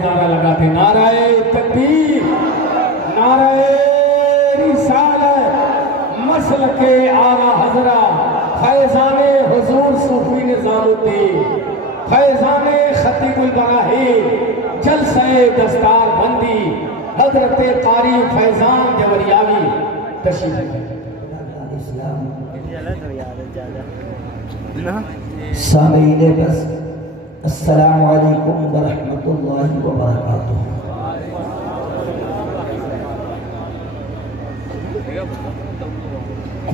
نعرہ لگاتے نعرہ تکبیر، نعرہ رسالت، مسلک اعلیٰ حضرت فیضان حضور صوفی نظام الدین، فیضان خطیب البراہیم، جلسہ دستار بندی حضرت قاری فیضان جوریاوی تشریف سامعین بس السلام علیکم ورحمۃ اللہ وبرکاتہ۔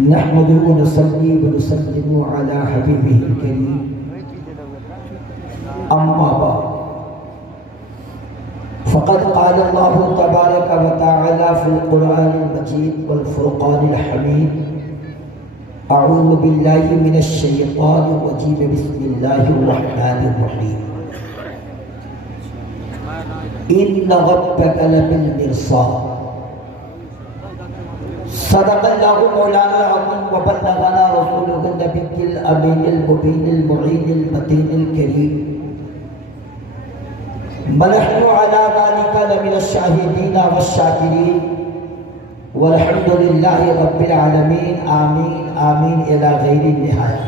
نحمده ونصلي ونسلم على حبيبه الكريم، اما بعد فقد قال الله تبارك وتعالى في القرآن المجيد والفرقان الحميد: اعوذ باللہ من الشیطان الرجیم، بسم اللہ الرحمن الرحیم۔ ان ربک لبالمرصاد۔ صدق اللہ مولانا العظیم وبلغنا رسولہ النبی الامین المبین المعین المتین الکریم، ونحن علی ذلک لمن الشاہدین والشاکرین، والحمد للہ رب العالمین، آمین آمین الی غیر النہایہ۔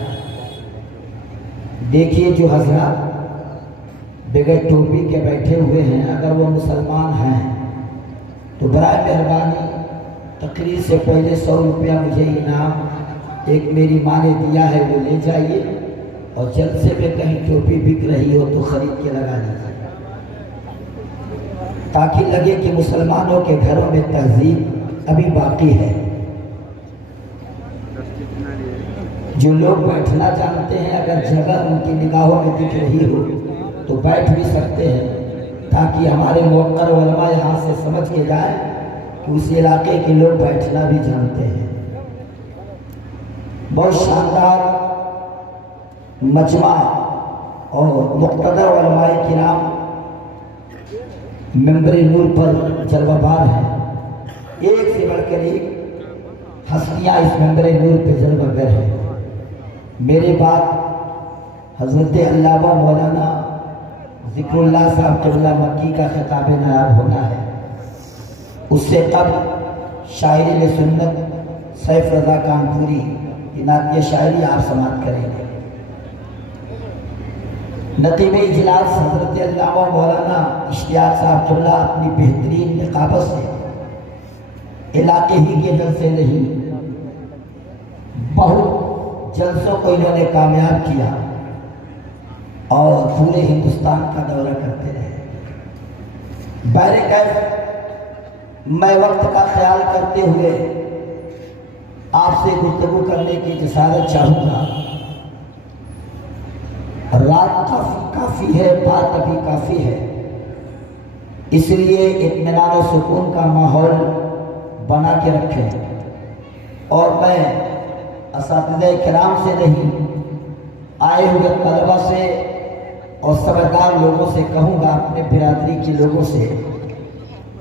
دیکھیے جو حضرات بغیر ٹوپی کے بیٹھے ہوئے ہیں، اگر وہ مسلمان ہیں تو برائے مہربانی تقریر سے پہلے 100 روپیہ مجھے انعام ایک میری ماں نے دیا ہے وہ لے جائیے، اور جلسے میں کہیں ٹوپی بک رہی ہو تو خرید کے لگا لیجیے، تاکہ لگے کہ مسلمانوں کے گھروں میں تہذیب ابھی باقی ہے۔ جو لوگ بیٹھنا جانتے ہیں، اگر جگہ ان کی نگاہوں میں دکھ رہی ہو تو بیٹھ بھی سکتے ہیں، تاکہ ہمارے موقر علماء یہاں سے سمجھ کے جائیں کہ اس علاقے کے لوگ بیٹھنا بھی جانتے ہیں۔ بہت شاندار مجمع اور مقتدر علماء کرام ممبر نور پر جلوہ بار ہیں، ایک سے بڑھ کر ایک ہستیاں اس ممبر نور پہ جلوہ گر ہیں۔ میرے بعد حضرت علامہ مولانا ذکر اللہ صاحب قبلہ مکی کا خطاب نایاب ہونا ہے، اس سے قبل شاعر سنت سیف رضا کانپوری کی نعتیہ شاعری آپ سماعت کریں گے۔ نقیب اجلاس حضرت علامہ مولانا اشتیاق صاحب قبلہ اپنی بہترین نقابت سے علاقے ہی کے جلسے نہیں، بہت جلسوں کو انہوں نے کامیاب کیا اور پورے ہندوستان کا دورہ کرتے رہے۔ بہرکیف میں وقت کا خیال کرتے ہوئے آپ سے گفتگو کرنے کی جسارت چاہوں گا۔ رات کافی ہے، بات ابھی کافی ہے، اس لیے اطمینان و سکون کا ماحول بنا کے رکھیں، اور میں اساتذہ کرام سے نہیں، آئے ہوئے طلبہ سے اور سمجھدار لوگوں سے کہوں گا، اپنے برادری کے لوگوں سے،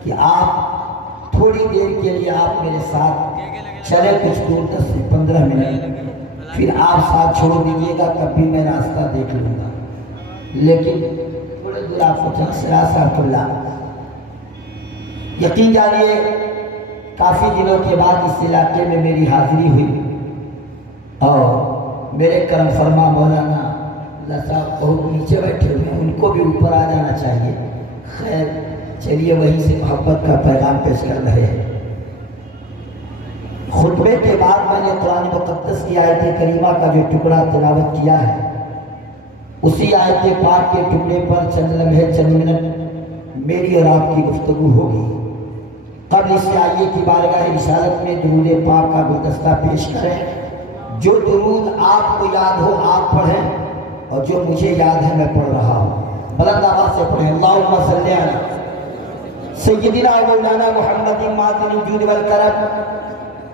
کہ آپ تھوڑی دیر کے لیے آپ میرے ساتھ چلے، کچھ دور 10 سے 15 منٹ، پھر آپ ساتھ چھوڑ دیجیے گا، تب بھی میں راستہ دیکھ لوں گا، لیکن تھوڑے دور آپ کو صاحب اللہ یقین جانیے کافی دنوں کے بعد اس علاقے میں میری حاضری ہوئی، اور میرے کرم فرما مولانا اللہ صاحب بہت نیچے بیٹھے ہوئے ہیں، ان کو بھی اوپر آ جانا چاہیے۔ خیر چلیے وہیں سے محبت کا پیغام پیش کر رہے ہیں۔ خطبے کے بعد میں نے قرآن مقدس کی آیت کریمہ کا جو ٹکڑا تلاوت کیا ہے، اسی آیت پاک کے ٹکڑے پر چند لمحے چند منٹ میری اور آپ کی گفتگو ہوگی۔ قبل اس سے آئیے کہ بارگاہ رسالت میں درود پاک کا گلدستہ پیش کریں۔ جو درود آپ کو یاد ہو آپ پڑھیں، اور جو مجھے یاد ہے میں پڑھ رہا ہوں، بلند آواز سے پڑھیں۔ اللہم صلی علی سیدنا مولانا محمد معدن الجود والکرم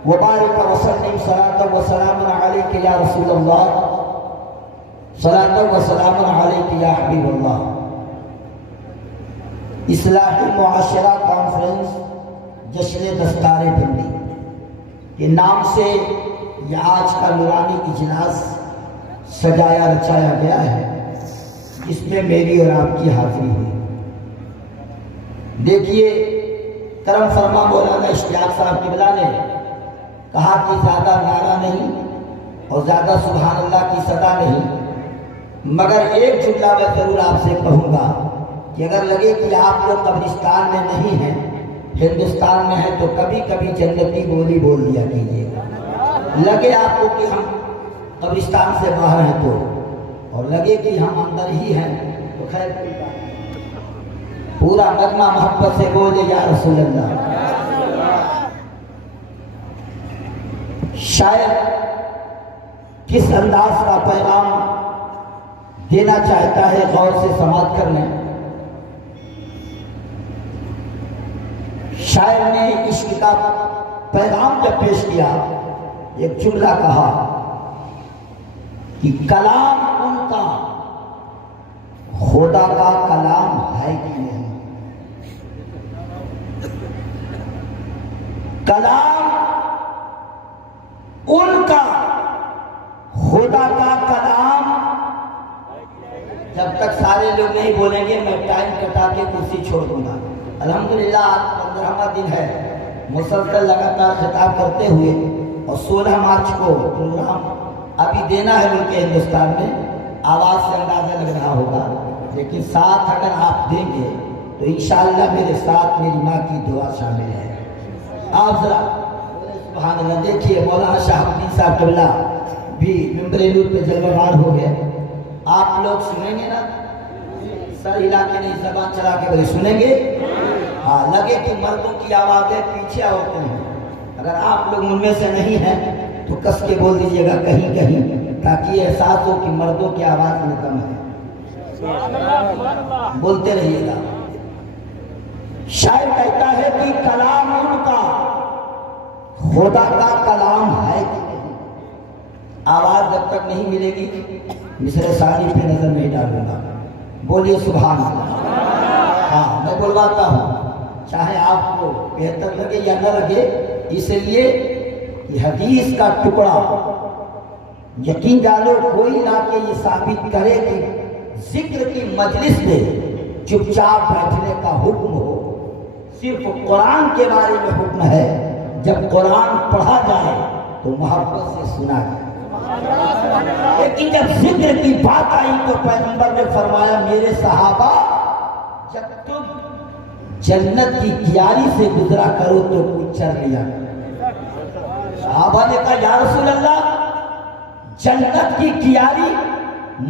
وبارک وسلم صلاۃ و سلام علیک یا رسول اللہ، صلاۃ و سلام علیک یا حبیب اللہ۔ اصلاحی معاشرہ کانفرنس جشن دستار بندی کے نام سے یہ آج کا نورانی اجلاس سجایا رچایا گیا ہے، جس میں میری اور آپ کی حاضری ہوئی۔ دیکھیے کرم فرما مولانا اشتیاق صاحب قبلہ نے کہا کہ زیادہ نعرہ نہیں اور زیادہ سبحان اللہ کی صدا نہیں، مگر ایک جملہ میں ضرور آپ سے کہوں گا کہ اگر لگے کہ آپ لوگ قبرستان میں نہیں ہیں، ہندوستان میں ہیں، تو کبھی کبھی جنتی بولی بول دیا کیجیے گا۔ لگے آپ کو کہ ہم قبرستان سے باہر ہیں تو، اور لگے کہ ہم اندر ہی ہیں تو خیر پورا نغمہ محبت سے بولے یا رسول اللہ۔ شاید کس انداز کا پیغام دینا چاہتا ہے، غور سے سماعت کر لیں۔ شاعر نے عشق کا پیغام جب پیش کیا، ایک جملہ کہا کہ کلام ان کا خدا کا کلام ہے کہ نہیں، کلام ان کا خدا کا کلام۔ جب تک سارے لوگ نہیں بولیں گے میں ٹائم کٹا کے کرسی چھوڑ دوں گا۔ الحمدللہ آج 15واں دن ہے، مسلسل لگاتار خطاب کرتے ہوئے، اور 16 مارچ کو پروگرام ابھی دینا ہے ملک ہندوستان میں، آواز سے اندازہ لگ رہا ہوگا، لیکن ساتھ اگر آپ دیں گے تو انشاءاللہ میرے ساتھ میری ماں کی دعا شامل ہے۔ آپ ذرا سبحان اللہ دیکھیے، مولانا شاہ الدین صاحب قبلہ بھی ممبر نور پہ جلوہ بار ہو گئے۔ آپ لوگ سنیں گے نا؟ سر ہلا کے نہیں، زبان چلا کے بولے سنیں گے؟ ہاں، لگے کہ مردوں کی آوازیں پیچھے ہوتے ہیں، اگر آپ لوگ ان میں سے نہیں ہیں تو کس کے بول دیجئے گا کہیں کہیں، تاکہ یہ احساس ہو کہ مردوں کی آواز میں کم ہے۔ بولتے رہیے گا۔ شاعر کہتا ہے کہ کلام ان کا خدا کا کلام ہے کہ نہیں، آواز جب تک نہیں ملے گی مصرع ثانی پہ نظر نہیں ڈالوں گا۔ بولیے سبحان اللہ۔ ہاں میں بلواتا ہوں، چاہے آپ کو بہتر لگے یا نہ لگے، اس لیے یہ حدیث کا ٹکڑا یقین جانو کوئی لا کے یہ ثابت کرے کہ ذکر کی مجلس میں چپ چاپ بیٹھنے کا حکم ہو، صرف قرآن کے بارے میں حکم ہے، جب قرآن پڑھا جائے تو محبت سے سنا جائے۔ لیکن جب ذکر کی بات آئی تو پیغمبر نے فرمایا میرے صحابہ جب تم جنت کی کیاری سے گزرا کرو تو کچھ چر لیا۔ صحابہ نے کہا یا رسول اللہ جنت کی کیاری،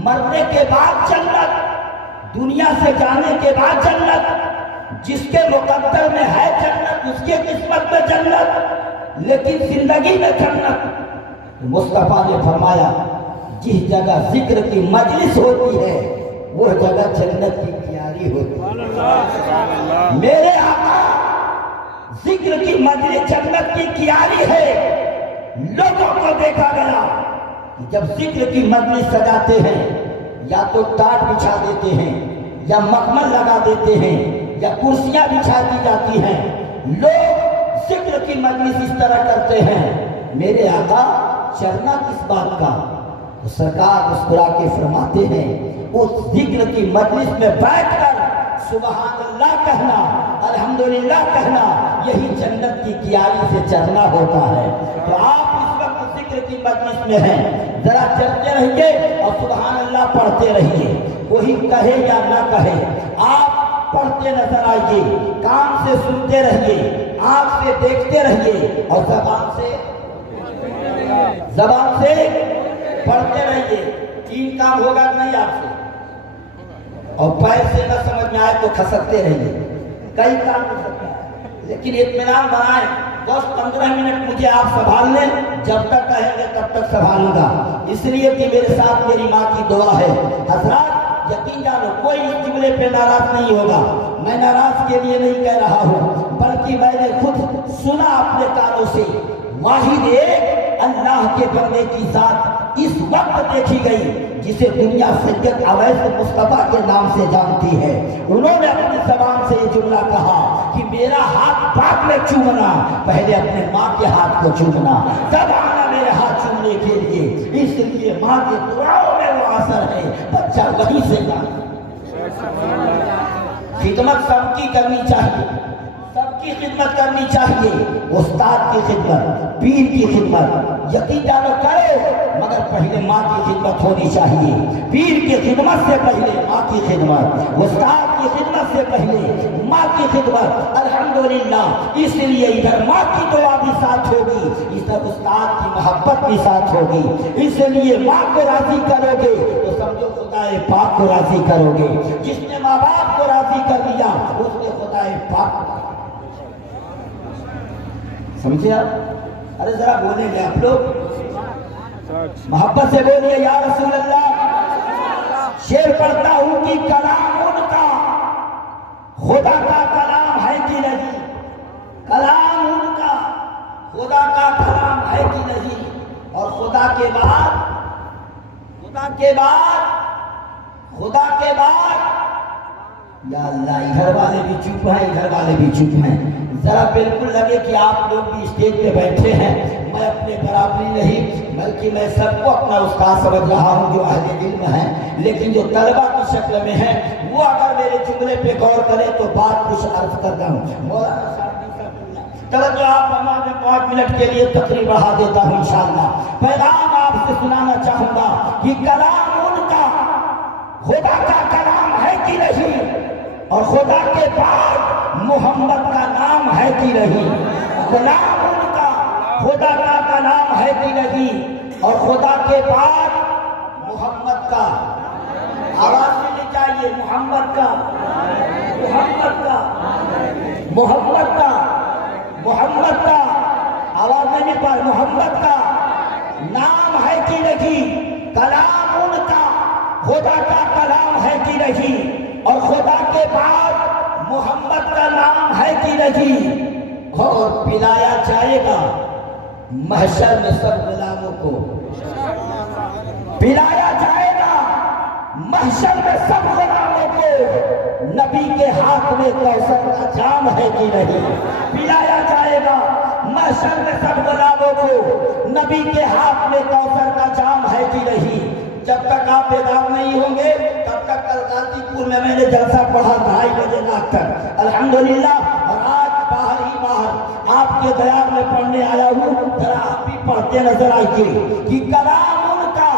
مرنے کے بعد جنت، دنیا سے جانے کے بعد جنت، جس کے مقدر میں ہے جنت اس کے قسمت میں جنت، لیکن زندگی میں جنت۔ مصطفیٰ نے فرمایا جس جگہ ذکر کی مجلس ہوتی ہے وہ جگہ جنت کی کیاری ہوتی ہے۔ میرے آقا ذکر کی مجلس جنت کی کیاری ہے۔ لوگوں کو دیکھا گیا کہ جب ذکر کی مجلس سجاتے ہیں یا تو ٹاٹ بچھا دیتے ہیں یا مخمل لگا دیتے ہیں یا کرسیاں بچھا دی جاتی ہیں، لوگ ذکر کی مجلس اس طرح کرتے ہیں۔ میرے آقا چرنا کس بات کا؟ تو سرکار مسکرا کے فرماتے ہیں اس ذکر کی مجلس میں بیٹھ کر سبحان اللہ کہنا، الحمدللہ کہنا، یہی جنت کی کیاری سے چرنا ہوتا ہے۔ تو آپ اس وقت ذکر کی مجلس میں ہیں، ذرا چلتے رہیے اور سبحان اللہ پڑھتے رہیے، وہی کہے یا نہ کہے آپ پڑھتے نظر آئیے، کان سے سنتے رہیے، آنکھ سے دیکھتے رہیے اور زبان سے پڑھتے رہیے۔ تین کام ہوگا کہ نہیں آپ سے؟ اور پیر سے نہ سمجھ میں آئے تو کھسکتے رہیے، کئی کام ہو سکتا ہے، لیکن اطمینان بنائیں 10-15 منٹ مجھے آپ سنبھال لیں، جب تک کہیں گے تب تک سنبھالوں گا، اس لیے کہ میرے ساتھ میری ماں کی دعا ہے۔ حضرات یقین جانو کوئی اس جملے پہ ناراض نہیں ہوگا، میں ناراض کے لیے نہیں کہہ رہا ہوں، بلکہ میں نے خود سنا اپنے کانوں سے۔ واحد ایک اللہ کے بندے کی ذات اس وقت دیکھی گئی جسے دنیا سید اویس مصطفیٰ کے نام سے جانتی ہے۔ انہوں نے اپنی زبان سے یہ جملہ کہا کہ میرا ہاتھ پاک میں چومنا، پہلے اپنے ماں کے ہاتھ کو چومنا، تب آنا میرے ہاتھ چومنے کے لیے۔ اس لیے ماں کے دعاؤں میں وہ اثر ہے، بچہ وہیں سے گا۔ खिदमत सबकी करनी चाहिए, सबकी खिदमत करनी चाहिए। उस्ताद की खिदमत, पीर की खिदमत यकीन जानो करो, मगर पहले माँ की खिदमत होनी चाहिए। पीर की खिदमत से पहले माँ की खिदमत, उस्ताद की खिदमत से पहले माँ की खिदमत। अल्हम्दुलिल्लाह, इसलिए इधर माँ की दुआ भी साथ होगी, इधर उस्ताद की मोहब्बत भी साथ होगी। इसलिए माँ को राजी करोगे तो समझो खुदाए पाक को राजी करोगे। जिसने माँ बाप को राजी कर दिया उसने खुदाए पाक, समझे आप? अरे जरा बोलेंगे आप लोग, मोहब्बत से बोलिए या रसूल अल्लाह। शेर पढ़ता हूं कि कलाम उनका खुदा का कलाम है कि नहीं, कलाम उनका खुदा का कलाम है कि नहीं। और खुदा के बाद, खुदा के बाद, खुदा के बाद, या अल्लाह, इधर वाले भी चुप हैं, इधर वाले भी चुप हैं। जरा बिल्कुल लगे कि आप लोग भी स्टेज पे बैठे हैं, मैं अपने बराबरी नहीं बल्कि मैं सबको अपना उस्ताद समझ रहा हूँ जो अहले इल्म है, लेकिन जो तलबा की शक्ल में है वो अगर मेरे जुमले पे गौर करें तो बात कुछ अर्ज करता हूँ। मौलाना साहब तो आप हमारे 5 मिनट के लिए तकरीर बढ़ा देता हूँ इंशाअल्लाह। पैगाम आपसे सुनाना चाहूंगा कि कलाम उनका खुदा का कलाम है कि नहीं, और खुदा के बाद मोहम्मद का नाम है कि नहीं। कलाम उनका खुदा का कलाम है कि नहीं, और खुदा के बाद मोहम्मद का, आवाज मिलनी चाहिए, मोहम्मद का, मोहम्मद का, मोहम्मद का, मोहम्मद का, आवाज नहीं पर मोहम्मद का नाम है कि नहीं। कलाम उनका खुदा का कलाम है कि नहीं, और खुदा के बाद मोहम्मद का नाम है कि नहीं। और पिलाया जाएगा महशर में सब गुलामों को, पिलाया जाएगा महशर में सब गुलामों को। नबी के हाथ में कौसर का जाम है कि नहीं, पिलाया जाएगा महशर में सब गुलामों को। नबी के हाथ में कौसर का जाम है कि नहीं। जब तक आप बेदार नहीं होंगे तब तक कल कांतीपुर में मैंने जलसा पढ़ा 2:30 बजे रात तक, अल्हम्दुलिल्लाह। और आज बाहर ही बाहर आपके दयार में पढ़ने आया हूँ, जरा आप भी पढ़ते नजर आइए कि कलाम उनका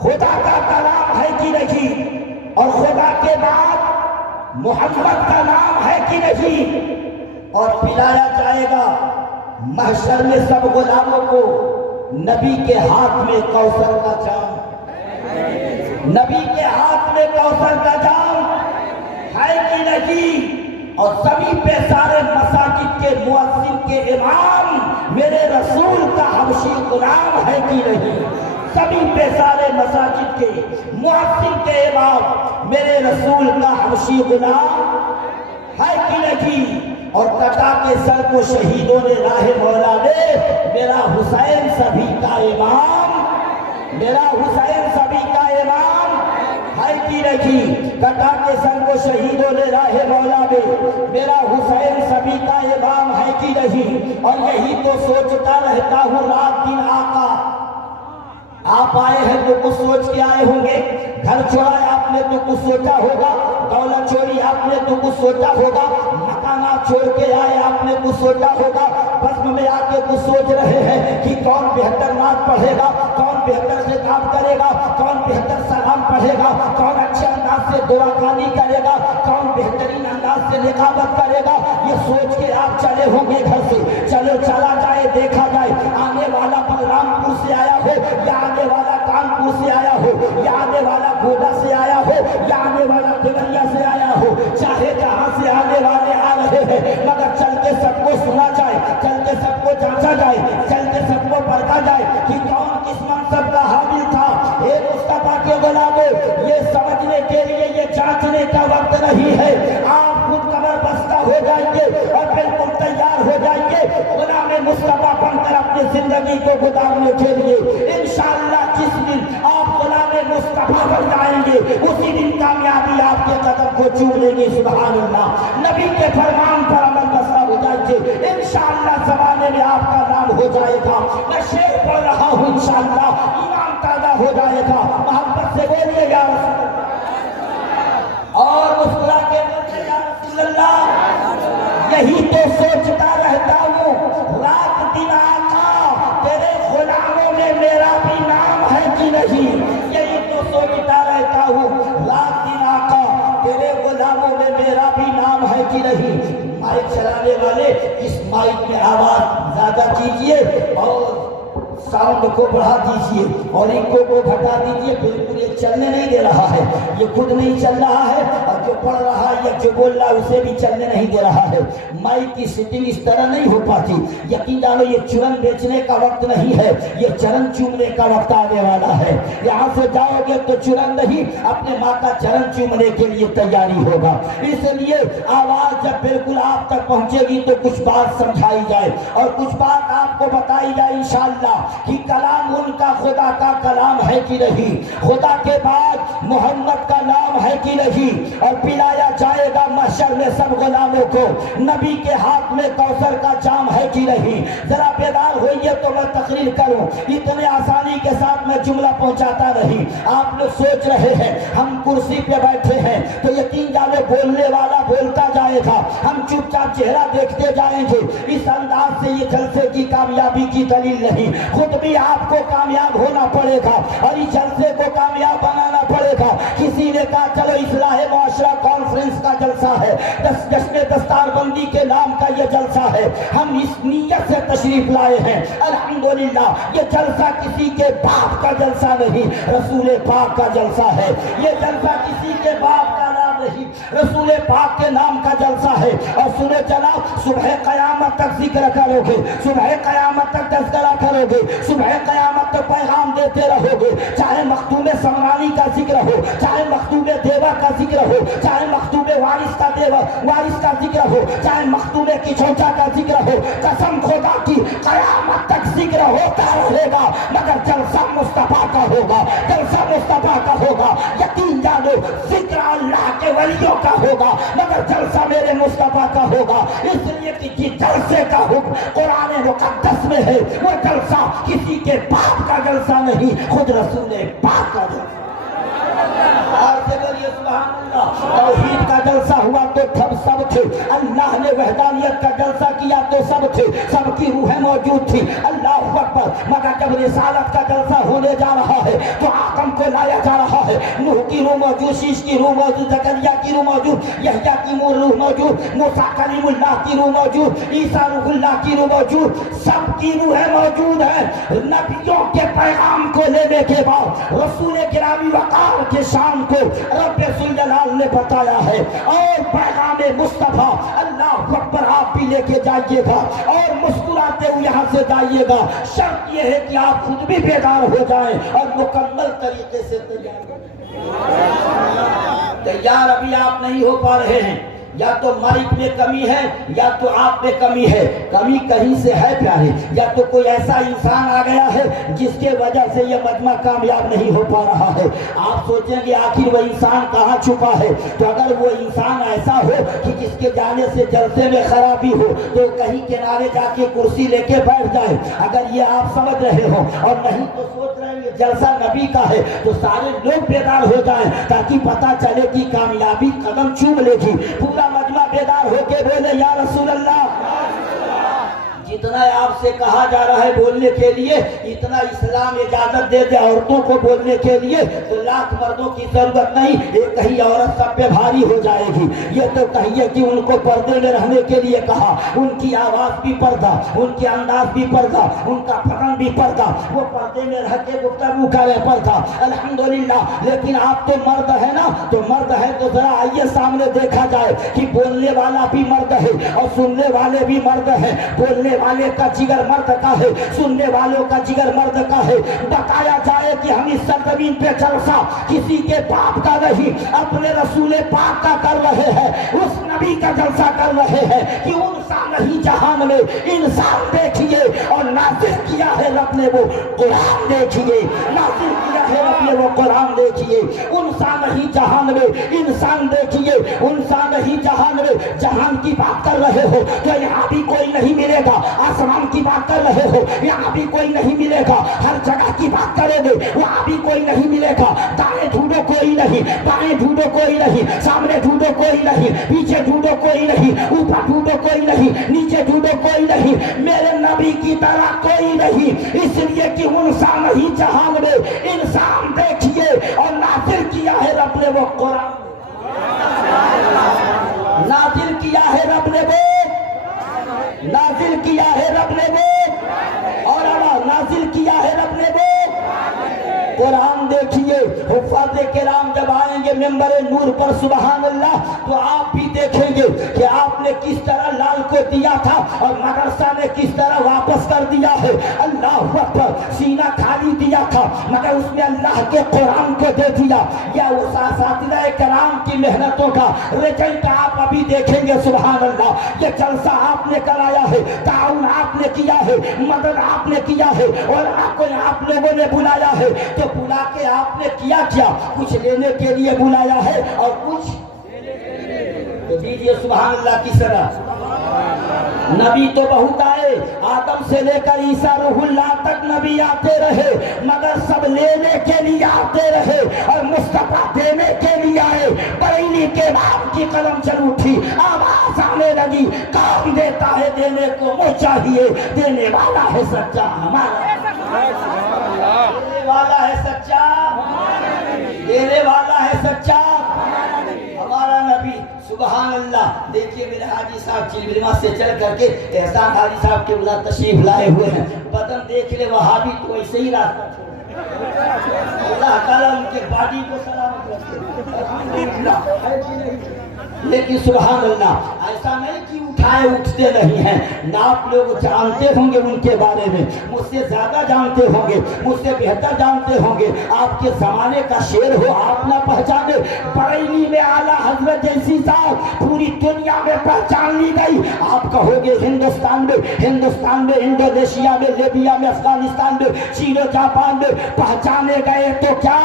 खुदा का कलाम है कि नहीं, और खुदा के बाद मोहम्मद का नाम है कि नहीं। और पिलाया जाएगा महशर में सब गुलामों को। नबी के हाथ में कौसर का जाम, नबी के हाथ में कौसर का जाम है कि नहीं। और सभी पे सारे मसाजिद के मुअज्जिन के इमाम मेरे रसूल का हबशी गुलाम है कि नहीं। सभी पे सारे मसाजिद के मुअज्जिन के इमाम मेरे रसूल का हबशी गुलाम है कि नहीं। और कटा के सर को शहीदों ने राहे मौला ने, मेरा हुसैन सभी का इमाम, मेरा हुसैन सभी का इमाम है कि नहीं। कटा के सर को शहीदों ने राहे मौला में, मेरा हुसैन सभी का इमाम है कि नहीं। और यही तो सोचता रहता हूँ रात दिन आका, आप आए हैं तो कुछ सोच के आए होंगे, घर छोड़ा आपने तो कुछ सोचा होगा, दौलत छोड़ी आपने तो कुछ सोचा होगा, मकानात छोड़ के आए आपने कुछ सोचा होगा। बस में आके कुछ सोच रहे हैं कि कौन बेहतर नात पढ़ेगा, कौन बेहतर से काम करेगा, कौन बेहतर सलाम पढ़ेगा, कौन अच्छे अंदाज से दुआ खानी करेगा, कौन बेहतरीन अंदाज से निकाबत करेगा। ये सोच के आप चले होंगे घर से। चलो चला जाए, देखा जाए, आने वाला बलरामपुर से आया हो, या आने वाला कानपुर से आया हो, या आने वाला गोदा से आया हो, या आने वाला देवरिया से आया हो, चाहे जहां से आने वाले आ रहे हैं, मगर चल के सबको सुना जाए, चल के सबको जांचा जाए, चल के सबको परखा जाए कि कौन किस मनसब का हामिल था। एक मुस्तफा के गुलामों, ये समझने के लिए ये जांचने का वक्त नहीं है। आप खुद कमर बस्ता हो जाएंगे और बिल्कुल तैयार हो जाएंगे गुलाम मुस्तफा बनकर अपनी जिंदगी को गुजारने के लिए। इंशाअल्लाह जिस दिन आप गुलाम मुस्तफा बन जाएंगे उसी दिन कामयाबी आपके कदम को चूम लेगी। सुभान अल्लाह। नबी के फरमान पर अमल बस्ता हो जाएंगे, इंशाअल्लाह ज़माने में आपका नाम हो जाएगा। मैं शेर पढ़ रहा हूँ, इंशाअल्लाह ईमान ताज़ा हो जाएगा। मोहब्बत से बोलिए या रसूल अल्लाह। और मुस्कुरा के बोलिए या यही तो सोचता रहता हूँ रात दिन आका तेरे गुलामों में मेरा भी नाम है कि नहीं, यही तो सोचता रहता हूँ रात दिन आका तेरे गुलामों में मेरा भी नाम है कि नहीं। माइक चलाने वाले इस माइक में आवाज ज्यादा कीजिए और साउंड को बढ़ा दीजिए और इनको को घटा दीजिए। बिल्कुल ये चलने नहीं दे रहा है, ये खुद नहीं चल रहा है और जो पढ़ रहा है या जो बोल रहा है उसे भी चलने नहीं दे रहा है। माइक की सेटिंग इस तरह नहीं हो पाती। यकीन जानो ये चूरन बेचने का वक्त नहीं है, ये चरण चूमने का वक्त आने वाला है। यहाँ से जाओगे तो चूरन नहीं, अपने माँ का चरण चूमने के लिए तैयारी होगा। इसलिए आवाज जब बिल्कुल आप तक पहुंचेगी तो कुछ बात समझाई जाए और कुछ बात आपको बताई जाए इंशाअल्लाह कि कलाम उनका खुदा का कलाम है कि नहीं, खुदा के बाद मोहम्मद का नाम है कि नहीं, और पिलाया जाएगा महशर में सब गुलामों को नबी के हाथ में कौसर का जाम है कि नहीं। जरा बेदार होइए तो मैं तकरीर करूं, इतने आसानी के साथ मैं जुमला पहुंचाता नहीं। आप लोग सोच रहे हैं हम कुर्सी पे बैठे हैं तो यकीन जानो बोलने वाला बोलता जाएगा, हम चुपचाप चेहरा देखते जाएंगे। इस अंदाज से ये जलसे की कामयाबी की दलील नहीं। खुद भी आपको कामयाब होना पड़ेगा और इस जलसे को कामयाब बनाना पड़ेगा। किसी ने कहा चलो इस्लाह मुआशरा कॉन्फ्रेंस का जलसा है, जश्न दस्तारबंदी के नाम का ये जलसा है, हम इस नीयत से तशरीफ लाए हैं। अल्हम्दुलिल्लाह ये जलसा किसी के बाप का जलसा नहीं, रसूल पाक का जलसा है। ये जलसा किसी के बाप का नाम नहीं, रसूल पाक के नाम का जलसा है। और सुने जनाब, सुबह कयामत तक जिक्र करोगे, सुबह कयामत तक तज़किरा करोगे, सुबह कयामत तक पैगाम देते रहोगे। चाहे मखतूम समरानी का जिक्र हो, चाहे मखतूम देवा का जिक्र हो, चाहे मखतूम वारिस का जिक्र हो, चाहे मखतूम किचौचा का जिक्र हो, कसम खुदा की कयामत तक जिक्र होता रहेगा, मगर जलसा मुस्तफा का होगा, जलसा मुस्तफा का होगा। यकीन जानो जिक्र अल्लाह के वलियों का होगा, मगर जलसा मेरे मुस्तफा का होगा। इसलिए कि जिस जलसे का हुक्म कुरान मुकद्दस में है वो जलसा किसी के बाप का जलसा नहीं, खुद रसूल पाक का जलसा। तौहीद का जलसा हुआ तो सब थे, अल्लाह ने वहदानियत का जलसा किया तो सब थे, सबकी रूहें मौजूद थी, अल्लाह अकबर। मगर जब रिसालत का जलसा होने जा रहा है तो आदम को लाया जा रहा है, नूह की रूह मौजूद, शीश की रूह मौजूद, जकरिया की रूह मौजूद, यहया की रूह मौजूद, मूसा कलीमुल्लाह की रूह मौजूद, ईसा रूहुल्लाह की रूह मौजूद, सबकी रूहें मौजूद है। नबियों के पैगाम को लेने के बाद रसूल गिरामी वकार के शान को रब्बे सुल जलाल ने बताया है और पैगाम मुस्तफा अल्लाह अकबर आप भी लेके जाइएगा और मुस्कुराते हुए यहाँ से जाइएगा। शर्त यह है कि आप खुद भी बेदार हो जाएं और मुकम्मल तरीके से तैयार अभी आप नहीं हो पा रहे हैं, या तो माइक में कमी है या तो आप में कमी है। कमी कहीं से है प्यारे, या तो कोई ऐसा इंसान आ गया है जिसके वजह से ये मजमा कामयाब नहीं हो पा रहा है। आप सोचेंगे आखिर वो इंसान कहाँ छुपा है, तो अगर वो इंसान ऐसा हो कि जिसके जाने से जलसे में खराबी हो तो कहीं किनारे जाके कुर्सी लेके बैठ जाए, अगर ये आप समझ रहे हो, और नहीं तो सोच रहे हैं जलसा नबी का है, तो सारे लोग बेदार हो जाएं ताकि पता चले कि कामयाबी कदम चूम लेगी। पूरा मजमा बेदार होके बोले या रसूल अल्लाह। जितना आपसे कहा जा रहा है बोलने के लिए, इतना इस्लाम इजाजत दे दे औरतों को बोलने के लिए, तो लाख मर्दों की जरूरत नहीं, एक कहीं औरत सब पे भारी हो जाएगी। ये तो कहिए कि उनको पर्दे में रहने के लिए कहा, उनकी आवाज भी पर्दा, उनके अंदाज भी पर्दा, उनका फरम भी पर्दा, वो पर्दे में रह के गुफ्तगू करे पर्दा, अल्हम्दुलिल्लाह। लेकिन आप तो मर्द है ना, तो मर्द है तो जरा आइए सामने देखा जाए कि बोलने वाला भी मर्द है और सुनने वाले भी मर्द है। बोलने वाले का जिगर मर्द का है, सुनने वालों का जिगर मर्द का है। बताया जाए कि हम इस सरजमीन पे जलसा किसी के बाप का नहीं, अपने रसूल पाक का कर रहे हैं, उस नबी का जलसा कर रहे हैं कि उनसा नहीं जहान में इंसान देखिए, और नाज़िल किया है रब ने वो कुरान देखिए, नाज़िल किया है अपने वो कुरान देखिए, इंसान ही जहान में, इंसान देखिए इंसान ही जहान में। जहान की बात कर रहे हो तो यहाँ भी कोई नहीं मिलेगा, आसमान की बात कर रहे हो यहाँ भी कोई नहीं मिलेगा, हर जगह की बात करोगे वहाँ भी कोई नहीं मिलेगा। दाएं ढूंढो कोई नहीं, बाएं ढूंढो कोई नहीं, सामने ढूंढो कोई नहीं, पीछे ढूंढो कोई नहीं, ऊपर ढूंढो कोई नहीं, नीचे ढूंढो कोई नहीं, मेरे नबी की तरह कोई नहीं। इसलिए कि इंसान ही जहान में, इंसान देखिए और नाजिल किया है रब ने वो कुरान, नाजिल किया है रब ने वो, नाजिल किया है रब ने वो, और नाजिल किया है रब ने वो कुरान। देखिए हुफ़ाज़ किराम जब आएंगे मेंबर नूर पर सुबहान अल्लाह, तो आप भी देखेंगे कि आपने किस तरह लाल को दिया था और मदरसा ने किस तरह वापस कर दिया है। अल्लाह अकबर, सीना खाली दिया था मगर उसमें अल्लाह के कुरान को दे दिया। या उसातिज़ा किराम की मेहनतों का रिजल्ट आप अभी देखेंगे सुबहान अल्लाह। ये जलसा आपने कराया है, ताउन आपने किया है, मदद आपने किया है और आपको आप लोगों ने बुलाया है, तो बुला के आपने किया क्या? कुछ लेने के लिए बुलाया है और कुछ तो दीजिए सुभान अल्लाह की सलाह। नबी तो बहुत आए, आदम से लेकर ईसा रूहुल्लाह तक नबी आते रहे, मगर सब लेने के लिए आते रहे और मुस्तफा देने के लिए आए। बरेली के बाप की कलम चल उठी, आवाज आने लगी, काम देता है देने को मुझे चाहिए, देने वाला है सच्चा हमारा, देने वाला है सच्चा, देने वाला है सच्चा हमारा नबी सुबहान अल्लाह। देखिए मेरे हाजी साहब चिलबिलमा से चल करके एहसान हाजी साहब के बुला तशरीफ लाए हुए हैं। बदन देख ले वहाबी तो ऐसे ही रास्ता अल्लाह ताला उनके बॉडी को सलामत रखे। लेकिन सुबहान अल्लाह ऐसा नहीं कि उठाए उठते नहीं हैं, ना आप लोग जानते होंगे उनके बारे में, मुझसे ज्यादा जानते होंगे, मुझसे बेहतर जानते होंगे। आपके जमाने का शेर हो आप ना पहचाने, बरेली में आला हजरत जैसी साहब पूरी दुनिया में पहचान ली गई। आप कहोगे हिंदुस्तान में, इंडोनेशिया में, लीबिया में, अफगानिस्तान में, चीन जापान में पहचाने गए तो क्या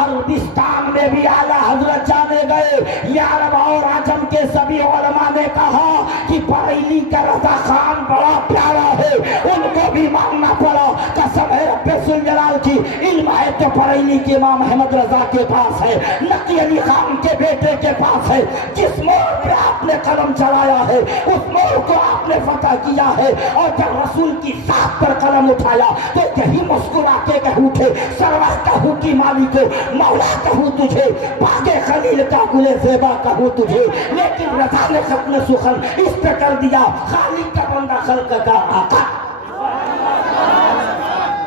अरबिस्तान में भी आला हजरत जाने गए। या अरब और आजम के सभी उलमा ने कहा कि बरेली का रजा खान बड़ा प्यारा है, उनको भी मानना पड़ा। कसम है रब्बे सुल जलाल की, इल्म है तो बरेली के इमाम अहमद रजा के पास है, नकी अली खान के बेटे के पास है। जिस मोड़ पे आपने कलम चलाया है उस मोड़ को आपने फतह किया है। और जब रसूल की साथ पर कलम उठाया तो यही मुस्कुरा के कह उठे, सरवर कहूँ की मालिक मौला कहूँ तुझे, बागे खलील का गुले ज़ेबा कहूँ तुझे। लेकिन रजा ने खत्म सुखन इस पे कर दिया, खालिक का बंदा खल्क का आका।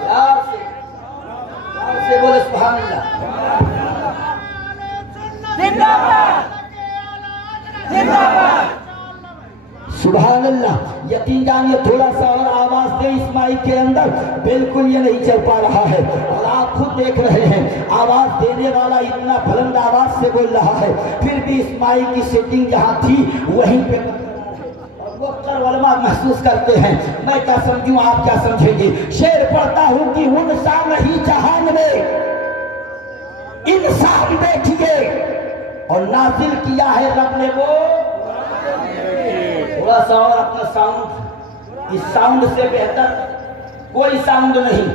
यार से बोले सुभान अल्लाह, जिंदाबाद जिंदाबाद सुभान अल्लाह। यकीन जानिए थोड़ा सा और आवाज दे इस माइक के अंदर, बिल्कुल ये नहीं चल पा रहा है और आप खुद देख रहे हैं आवाज देने वाला इतना बुलंद आवाज से बोल रहा है, फिर भी इस माइक की सेटिंग जहाँ थी वहीं पे वो करवलमा महसूस करते हैं। मैं क्या समझूं आप क्या समझेंगे। शेर पढ़ता हूँ कि इंसान ही जहान में, इंसान देखिए और नाजिल किया है रब ने वो। थोड़ा सा और अपना साउंड, इस साउंड से बेहतर कोई साउंड नहीं,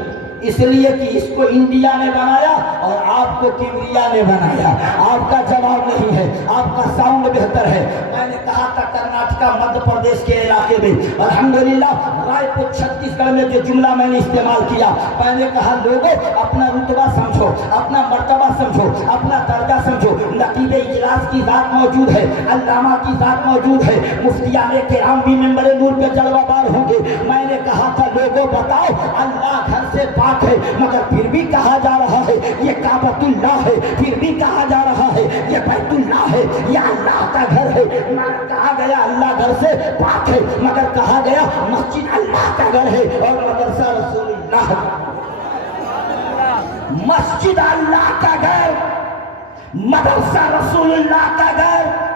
इसलिए कि इसको इंडिया ने बनाया और आपको किबरिया ने बनाया। आपका जवाब नहीं है, आपका साउंड बेहतर है। मैंने कहा था कर्नाटका मध्य प्रदेश के इलाके में अल्हम्दुलिल्लाह रायपुर छत्तीसगढ़ में जो जुमला मैंने इस्तेमाल किया, मैंने कहा लोगों अपना रुतबा समझो, अपना मर्तबा समझो, अपना दर्जा समझो। नकीब इजलास की जात मौजूद है, अल्लामा की जात मौजूद है, मुफ्तियाने किराम भी मेंबर नूर पे जलवाबार होंगे। मैंने कहा था लोगों बताओ अल्लाह घर से है मगर फिर भी कहा जा रहा है ये काबतुल्लाह है, फिर भी कहा जा रहा है ये बैतुल्लाह है, ये अल्लाह का घर है। कहा गया अल्लाह घर से पाक है मगर कहा गया मस्जिद अल्लाह का घर है और मदरसा रसूलुल्लाह, मस्जिद अल्लाह का घर, मदरसा रसूलुल्लाह का घर।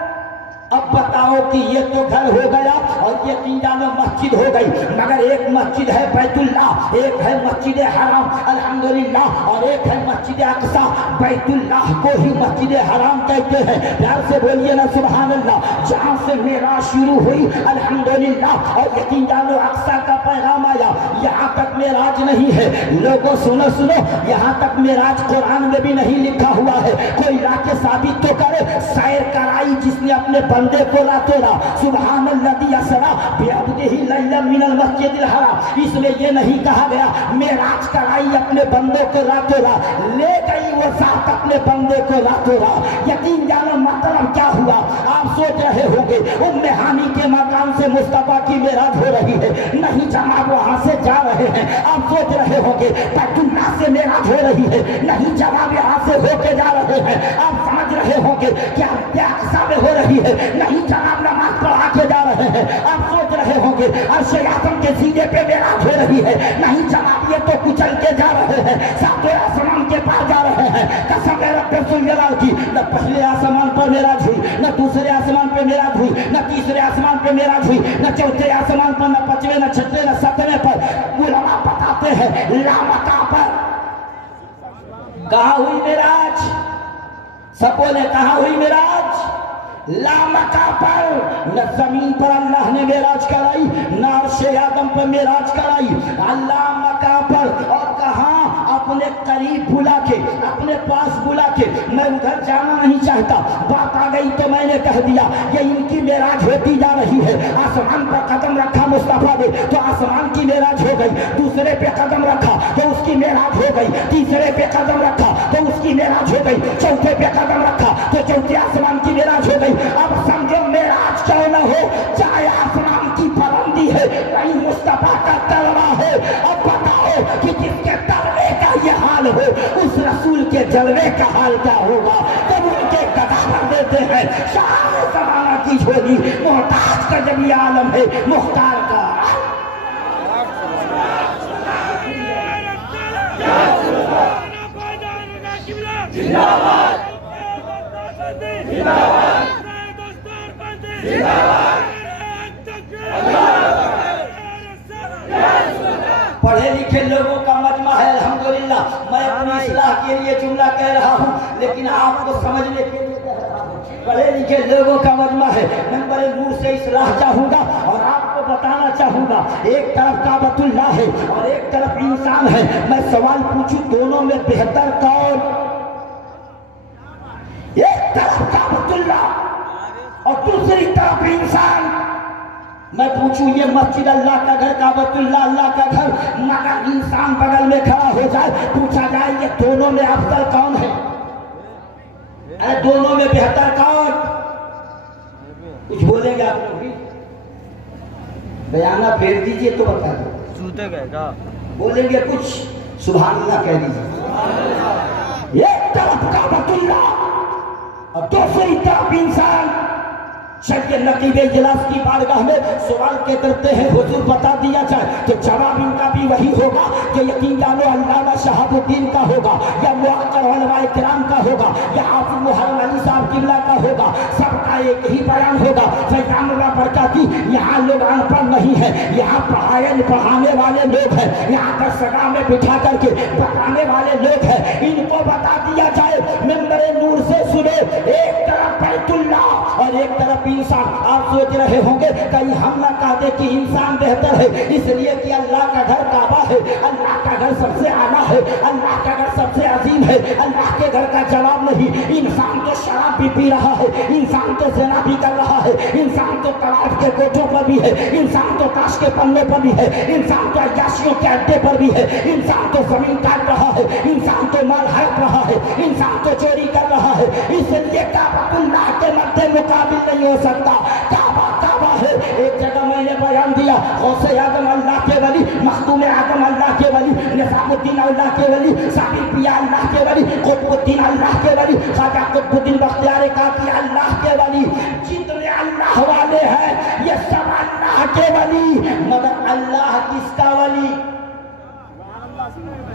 अब बताओ कि ये तो घर हो गया और आज यकीन जानो मस्जिद हो गई, मगर एक मस्जिद है बैतुल्लाह, एक है मस्जिद हराम अल्हम्दुलिल्लाह, और एक है मस्जिद अक्सा। बैतुल्लाह को ही मस्जिद हराम कहते हैं। प्यार से बोलिए ना सुभान अल्लाह। जहाँ से मेराज शुरू हुई अल्हम्दुलिल्लाह, और यकीन जानो अक्सा का पैगाम आया। यहाँ तक मेराज नहीं है लोगों, सुनो सुनो, यहाँ तक मेराज कुरान में भी नहीं लिखा हुआ है। कोई लाके साबित तो करे। सैर कराई जिसने अपने बंदे को रातों रात, सुभान अल्लज़ी असरा बिअब्दिही लैलन मिनल मस्जिदिल हराम। इसमें ये नहीं कहा गया मेराज कराई अपने बंदों को रातों रात, ले गई वो साथ अपने बंदे को रातों रात। यकीन जानो मतलब क्या हुआ। आप सोच रहे होंगे उम्मे हानी के मकान से मुस्तफा की मेराज हो रही है, नहीं जनाब वहां से जा रहे हैं। आप सोच रहे होंगे बैतुल्लाह से मेराज हो रही है, नहीं जनाब यहाँ से होके जा रहे हैं। आप समझ रहे होंगे क्या अक्सा में हो रही है, नहीं जनाब नमाज पढ़ा के जा रहे हैं। आप सोच रहे होंगे अर्श आज़म के सीने पे मेराज हो रही है, नहीं जनाब ये तो कुचल के जा रहे हैं, सातवें आसमान के पास जा रहे हैं। कसम है रब्बे सुल्जलाल की, न पहले आसमान पर मेराज हुई, न दूसरे आसमान पे मेराज हुई, न तीसरे आसमान पे मेराज हुई, न चौथे आसमान पर, न पांचवें, न छठवें, न सातवें पर। उलमा बताते हैं लामका पर कहाँ हुई मेराज। सब बोले कहाँ हुई मेराज? लामका पर। न जमीन पर अल्लाह ने मेराज कराई, न अर्श आदम पर मेराज कराई, अल्लाह मका पर। और कहाँ? अपने करीब बुला के, अपने पास बुला के। मैं उधर जाना नहीं चाहता, बात आ गई तो मैंने कह दिया ये इनकी मेराज होती जा रही है। आसमान पर कदम रखा मुस्तफा ने तो आसमान की मेराज हो गई, दूसरे पे कदम रखा तो उसकी मेराज हो गई, तीसरे पे कदम रखा तो उसकी मेराज हो गई, चौथे पे कदम रखा तो चौथे आसमान की मेराज हो गई। अब समझो मेराज क्यों न हो, चाहे आसमान की बुलंदी है, वही मुस्तफा का तलवा है। अब बताओ कि जिसके तलवे का ये हाल हो, उस रसूल के जलवे का हाल क्या होगा। जब उनके कदावर देते हैं शान ज़माना की झोली, मोहताज का जब ये आलम है मुख्तार का। पढ़े लिखे लोगों का मजमा है अल्हम्दुलिल्लाह। मैं अपनी इस्लाह के लिए जुमला कह रहा हूँ, लेकिन आपको समझने के लिए कह रहा हूँ। पढ़े लिखे लोगों का मजमा है। नंबर नूर से इस्लाह चाहूंगा और आपको बताना चाहूंगा, एक तरफ काबतुल्लाह है और एक तरफ इंसान है। मैं सवाल पूछूं दोनों में बेहतर कौन? एक तरफ काबतुल्लाह और दूसरी तरफ इंसान। मैं पूछूं ये मस्जिद अल्लाह का घर, काबतुल्लाह अल्लाह का घर, मगर इंसान बगल में खड़ा हो जाए, पूछा जाए ये दोनों में अफजल कौन है, दोनों में बेहतर कौन? कुछ बोलेंगे आप लोग भी? बयाना फेर दीजिए तो बता दो। बोलेंगे कुछ? सुभान अल्लाह कह दीजिए। एक तरफ काबतुल्लाह और दूसरी तरफ इंसान। शक्य नकीब इजलास की बारगाह में सवाल के करते हैं हुजूर बता दिया जाए तो जवाब इनका भी वही होगा कि यकीन जानो अल्लामा शहाबुद्दीन का होगा, या मुअक्कर उलमाए किराम का होगा, या हाफिज मुहर्रम अली साहब किबला का होगा। सबका एक ही बयान होगा। फैजानुल्लाह बरकाती यहाँ लोग अनपढ़ नहीं है, यहाँ पढ़ाने वाले लोग हैं, यहाँ पर सगा में बिठा करके बताने वाले लोग हैं। इनको बता दिया जाए मिंबरे नूर से सुने, एक तरफ बैतुल्लाह और एक तरफ इंसान। आप सोच रहे होंगे कहीं हम ना कहते कि इंसान बेहतर है, इसलिए कि अल्लाह का घर काबा है, अल्लाह का घर सबसे आला है, अल्लाह का घर सबसे अजीम है। अल्लाह के घर का जवाब नहीं। इंसान तो शराब भी पी रहा है, इंसान तो ज़िना भी कर रहा है, इंसान तो तलाश के कोठों पर भी है, इंसान तो ताश के पन्नों पर भी है, इंसान तो अय्याशियों के अड्डे पर भी है, इंसान तो जमीन काट रहा है, इंसान तो माल हड़प रहा है, इंसान तो चोरी कर रहा है। इसलिए काबतुल्लाह के मध्य मुकाबिल नहीं हो सकता। काबा काबा है। एक जगह मैंने बयान दिया, गौसे आजम अल्लाह के वली, मखदूम आजम अल्लाह के वली, निजामुद्दीन अल्लाह के वली, साबिर पिया अल्लाह के वली, कुतुबुद्दीन अल्लाह के वली, ख्वाजा कुतुबुद्दीन बख्तियार काकी अल्लाह के वली। जितने अल्लाह वाले हैं ये सब अल्लाह के वली, मगर अल्लाह किसका वली?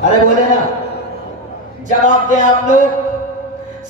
अरे बोले ना, जवाब दें आप लोग।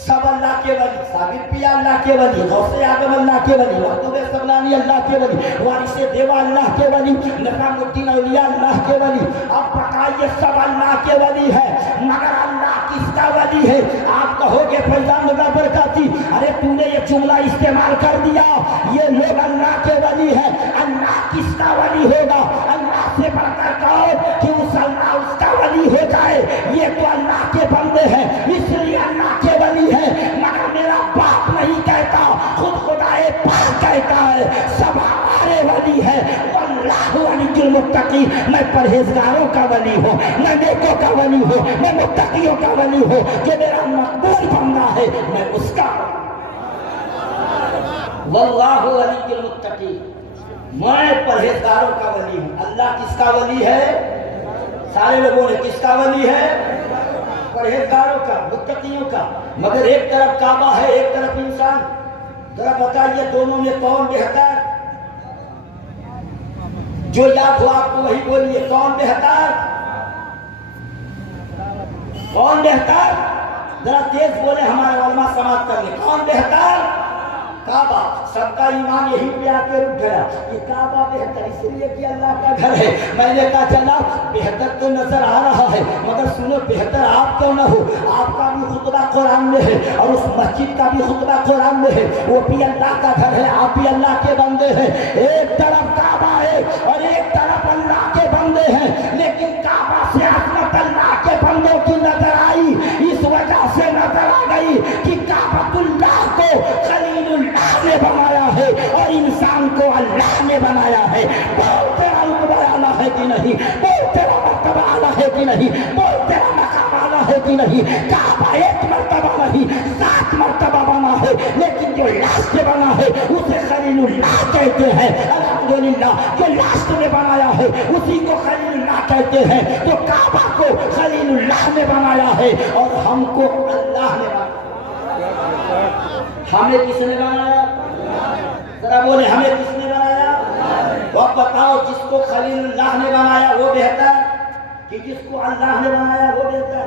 सब अल्लाह के वली, साबिर पिया अल्लाह के वली, गौसे आदम अल्लाह के वली, मखदूम सबलानी अल्लाह के वली, वारिसे देवा अल्लाह के वली, निजामुद्दीन औलिया अल्लाह के वली। अब बताइए सब अल्लाह के वली है, मगर अल्लाह किसका वली है? आप कहोगे फैजान बरकाती, अरे तूने ये जुमला इस्तेमाल कर दिया, ये लोग अल्लाह के वली है। अल्लाह किसका वली होगा? अल्लाह से बढ़कर कौन कि उस अल्लाह उसका वली हो जाए? ये तो अल्लाह के बंदे हैं, इसलिए अल्लाह के वली है। मगर मेरा बाप नहीं कहता, खुद खुदाए पाक कहता है सब हमारे वली है। वल्लाहु वलियुल मुत्तकी, मैं परहेजगारों का वली हूँ, मैं नेकों का वली हूँ, मैं मुत्तकियों का वली हूँ। जो मेरा मकबूल बंदा है मैं उसका। वल्लाहु वलियुल मुत्तकी, मैं परहेजगारों का वली हूँ। अल्लाह किसका वली है? सारे लोगों ने किसका वली है? परहेजगारों का, मुत्तकियों का। मगर एक तरफ काबा है, एक तरफ इंसान। जरा बताइए दोनों में कौन बेहतर? जो याद हो आपको वही बोलिए, कौन बेहतर? कौन बेहतर? जरा तेज बोले हमारे उलमा समाज करने, कौन बेहतर? काबा। सबका ईमान यही पे आके रुक गया, ये काबा बेहतर इसलिए कि अल्लाह का घर है। मैंने कहा चला बेहतर तो नजर आ रहा है, मगर सुनो बेहतर आप क्यों ना हो? आपका भी खुतबा कुरान में है और उस मस्जिद का भी खुतबा कुरान में है, वो भी अल्लाह का घर है, आप भी अल्लाह के बंदे हैं। एक तरफ काबा है और एक तरफ अल्लाह के बंदे हैं, लेकिन काबा से अजमत अल्लाह के बंदों की नजर आई, इस वजह से नजर आ गई कि काबतुल्लाह को खलीलुल्लाह ने बनाया है और इंसान को अल्लाह ने बनाया है। बोल तेरा रुतबा आला है कि नहीं? बोल तेरा मर्तबा आला है कि नहीं? बोल तेरा मकाम आला है कि नहीं? काबा एक मर्तबा नहीं 7 मर्तबा बना है, लेकिन जो लास्ट बना है उसे खलीलुल्लाह कहते हैं। अल्हम्दुलिल्लाह, जो लास्ट ने बनाया है उसी को खलीलुल्लाह कहते हैं। तो काबा को खलीलुल्लाह ने बनाया है और हमको अल्लाह ने बनाया। हमें किसने बनाया? जरा बोले हमें किसने बनाया? तो अब बताओ जिसको खलीलुल्लाह ने बनाया वो बेहतर कि जिसको अल्लाह ने बनाया वो बेहतर?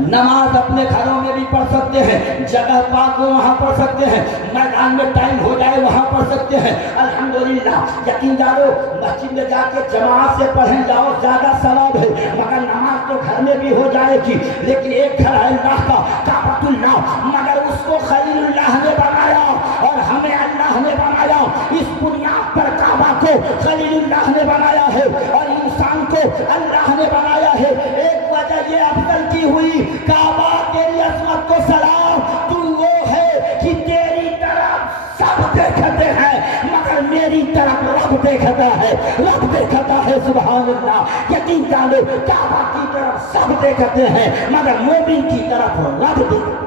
नमाज अपने घरों में भी पढ़ सकते हैं, जगह पाक हो वहाँ पढ़ सकते हैं, मैदान में टाइम हो जाए वहाँ पढ़ सकते हैं। अल्हम्दुलिल्लाह, यकीन जानो मस्जिद में जाके जमात से पढ़ने जाओ ज्यादा सवाब है, मगर नमाज तो घर में भी हो जाएगी। लेकिन एक घर है अल्लाह का, काबतुल्लाह, मगर उसको खलीलुल्लाह ने बनाया और हमें अल्लाह ने बनाया। इस बुनियाद पर काबा को खलीलुल्लाह ने बनाया है और इंसान को अल्लाह ने बनाया है। एक वजह ये अफजल की हुई, काबा तेरी अजमत को सलाम, तू वो है कि तेरी तरफ सब देखते हैं मगर मेरी तरफ रब देखता है, रब देखता है। सुभान अल्लाह, यकीन जानो काबा की तरफ सब देखते हैं मगर मोमिन की तरफ रब देखता।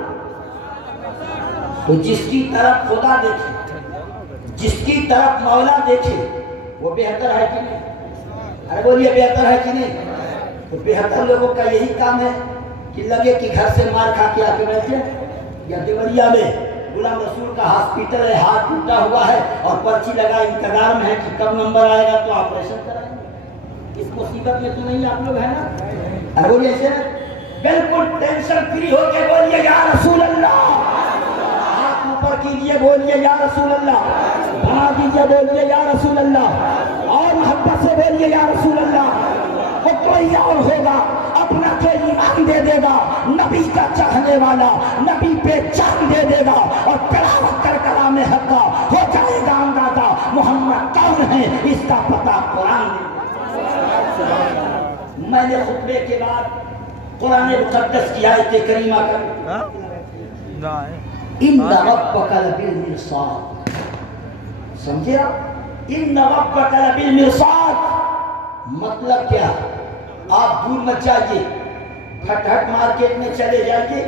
तो जिसकी तरफ खुदा देखे, जिसकी तरफ मौला देखे वो बेहतर है कि नहीं? अरे बोलिए बेहतर है कि नहीं? तो बेहतर लोगों का यही काम है कि लगे कि घर से मार खा के आके बैठे, या देवरिया में गुलाम रसूल का हॉस्पिटल है, हाथ टूटा हुआ है और पर्ची लगा इंतजार में है कि कब नंबर आएगा तो ऑपरेशन कराएंगे। इस मुसीबत में तो नहीं आप लोग है ना? अरे बोलिए ऐसे बिल्कुल टेंशन फ्री होके बोलिए या रसूल अल्लाह, हाथ ऊपर कीजिए बोलिए या रसूल अल्लाह, बना दीजिए बोलिए या रसूल अल्लाह, और मोहब्बत से बोलिए या रसूल अल्लाह। वो कोई और होगा अपना के ईमान दे देगा, नबी का चाहने वाला नबी पे जान दे देगा और तिलावत कर कलाम हक़ हो जाएगा अंदाजा मोहम्मद कौन है इसका पता कुरान में। मैंने खुतबे के बाद कुरान मुक़द्दस की आयत करीमा का इन्ना रब्बका लबिल मिरसाद, समझे आप? इन्ना रब्बका लबिल मिरसाद मतलब क्या? आप दूर मत जाइए, फटहट मार्केट में चले जाइए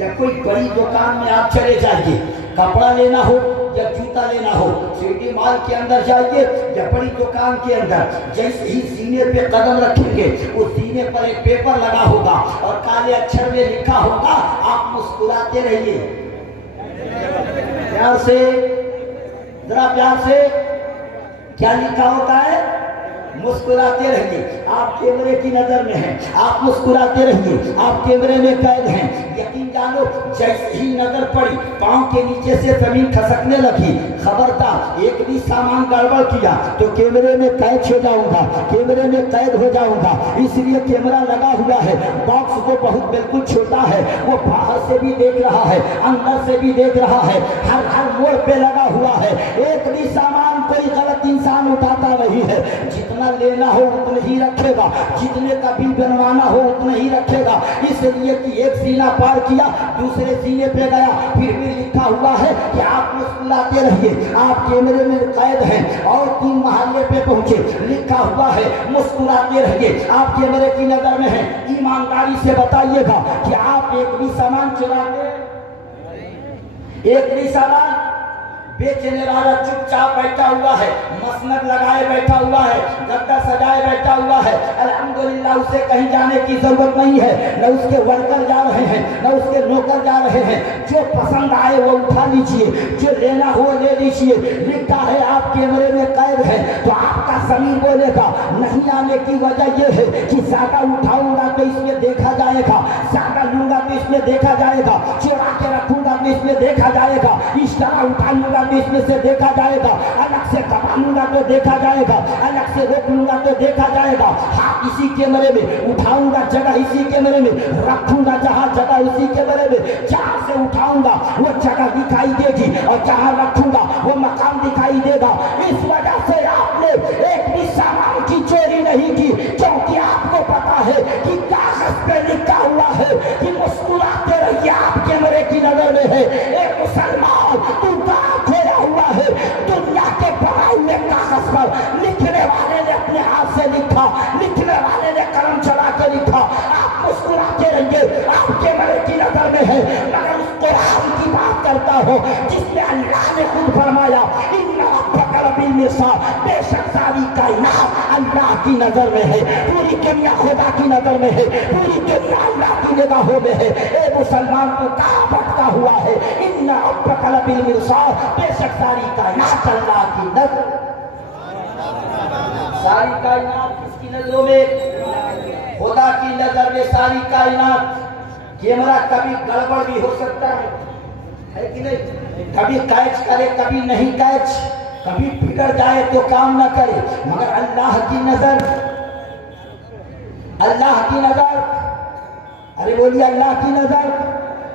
या कोई बड़ी दुकान में आप चले जाइए, कपड़ा लेना हो या जूता लेना हो, सिटी मॉल के अंदर जाइए या बड़ी दुकान के अंदर, जैसे ही सीने पे कदम रखेंगे उस सीने पर एक पेपर लगा होगा और काले अक्षर में लिखा होगा, आप मुस्कुराते रहिए। प्यार से, जरा प्यार से, क्या लिखा होता है? मुस्कुराते रहिए, आप कैमरे की नजर में हैं, आप मुस्कुराते रहिए, आप कैमरे में कैद हैं। यकीन जानो जैसे ही नजर पड़ी पांव के नीचे से जमीन खसकने लगी, खबरदार एक भी सामान गड़बड़ किया तो कैमरे में कैद हो जाऊंगा, कैमरे में कैद हो जाऊंगा। इसलिए कैमरा लगा हुआ है, बॉक्स वो बहुत बिल्कुल छोटा है, वो बाहर से भी देख रहा है, अंदर से भी देख रहा है, हर मोड़ पे लगा हुआ है। एक भी सामान कोई गलत इंसान उठाता नहीं है। जितना लेना हो उतना ही रखेगा, जितने का बिल बनवाना हो उतना ही रखेगा। इसलिए कि एक सीना पार किया दूसरे सीने पे गया, फिर भी लिखा हुआ है कि आप मुस्कुराते रहिए, आप कैमरे में कैद हैं। और 3 महल्ले पे पहुंचे, लिखा हुआ है मुस्कुराते रहिए, आप कैमरे की नजर में हैं। ईमानदारी से बताइएगा कि आप एक भी सामान चुराते, एक भी सामान बेचने वाला चुपचाप बैठा हुआ है, मसनद लगाए बैठा हुआ है, गद्दा सजाए बैठा हुआ है, अल्हम्दुलिल्लाह उसे कहीं जाने की जरूरत नहीं है, न उसके वर्कर जा रहे हैं, न उसके नौकर जा रहे हैं। जो पसंद आए वो उठा लीजिए, जो लेना हो ले लीजिए। लिखा है आप कैमरे में कैद है, तो आपका समीर बोलेगा नहीं आने की वजह यह है कि ज्यादा उठाऊंगा तो इसमें देखा जाएगा, ज्यादा लूंगा तो इसमें देखा जाएगा, चुरा के रखूंगा तो इसमें देखा जाएगा, इस तरह उठा लूंगा तो इसमें से देखा जाएगा, अलग से दबा लूंगा तो देखा जाएगा, अलग से रोक लूंगा तो देखा जाएगा। हाथ इसी कैमरे में उठाऊंगा, जगह इसी कैमरे में रखूंगा, जहां जगह उसी कैमरे में, जहां से उठाऊंगा वो जगह दिखाई देगी और जहां रखूंगा वो मकान दिखाई देगा। इस वजह से आपने एक भी सामान की चोरी नहीं की, क्योंकि आपको पता है कि कागज पे लिखा हुआ है कि मुस्कुराते रहिए, आप कैमरे की नजर में है। एक मुसलमान तू खोया हुआ है, दुनिया के बनाए हुए कागज पर लिखने वाले ने अपने हाथ से लिखा, लिखने वाले ने कलम चला के लिखा। आप मुस्कुराते रहिए, आप कैमरे की नजर में है। मगर उस कुरान की बात करता हो जिसमें अल्लाह ने खुद फरमाया इन्ना रब्बका बिल-मिर्साद, बेशक सारी कायनात अल्लाह की नजर में है, पूरी दुनिया खुदा की नजर में है, पूरी दुनिया अल्लाह की निगाहों में है। ए मुसलमान को कहां भटका हुआ है? इन्ना रब्बका बिल-मिर्साद, बेशक सारी कायनात अल्लाह की नजर। सारी कायनात किसकी नजरों में? खुदा की नजर में सारी कायनात। कैमरा कभी गड़बड़ भी हो सकता है कि नहीं? कभी कैच करे, कभी नहीं कैच, कभी बिगड़ जाए तो काम न करे। मगर अल्लाह की नजर, अल्लाह की नजर, अरे बोलिए अल्लाह की नजर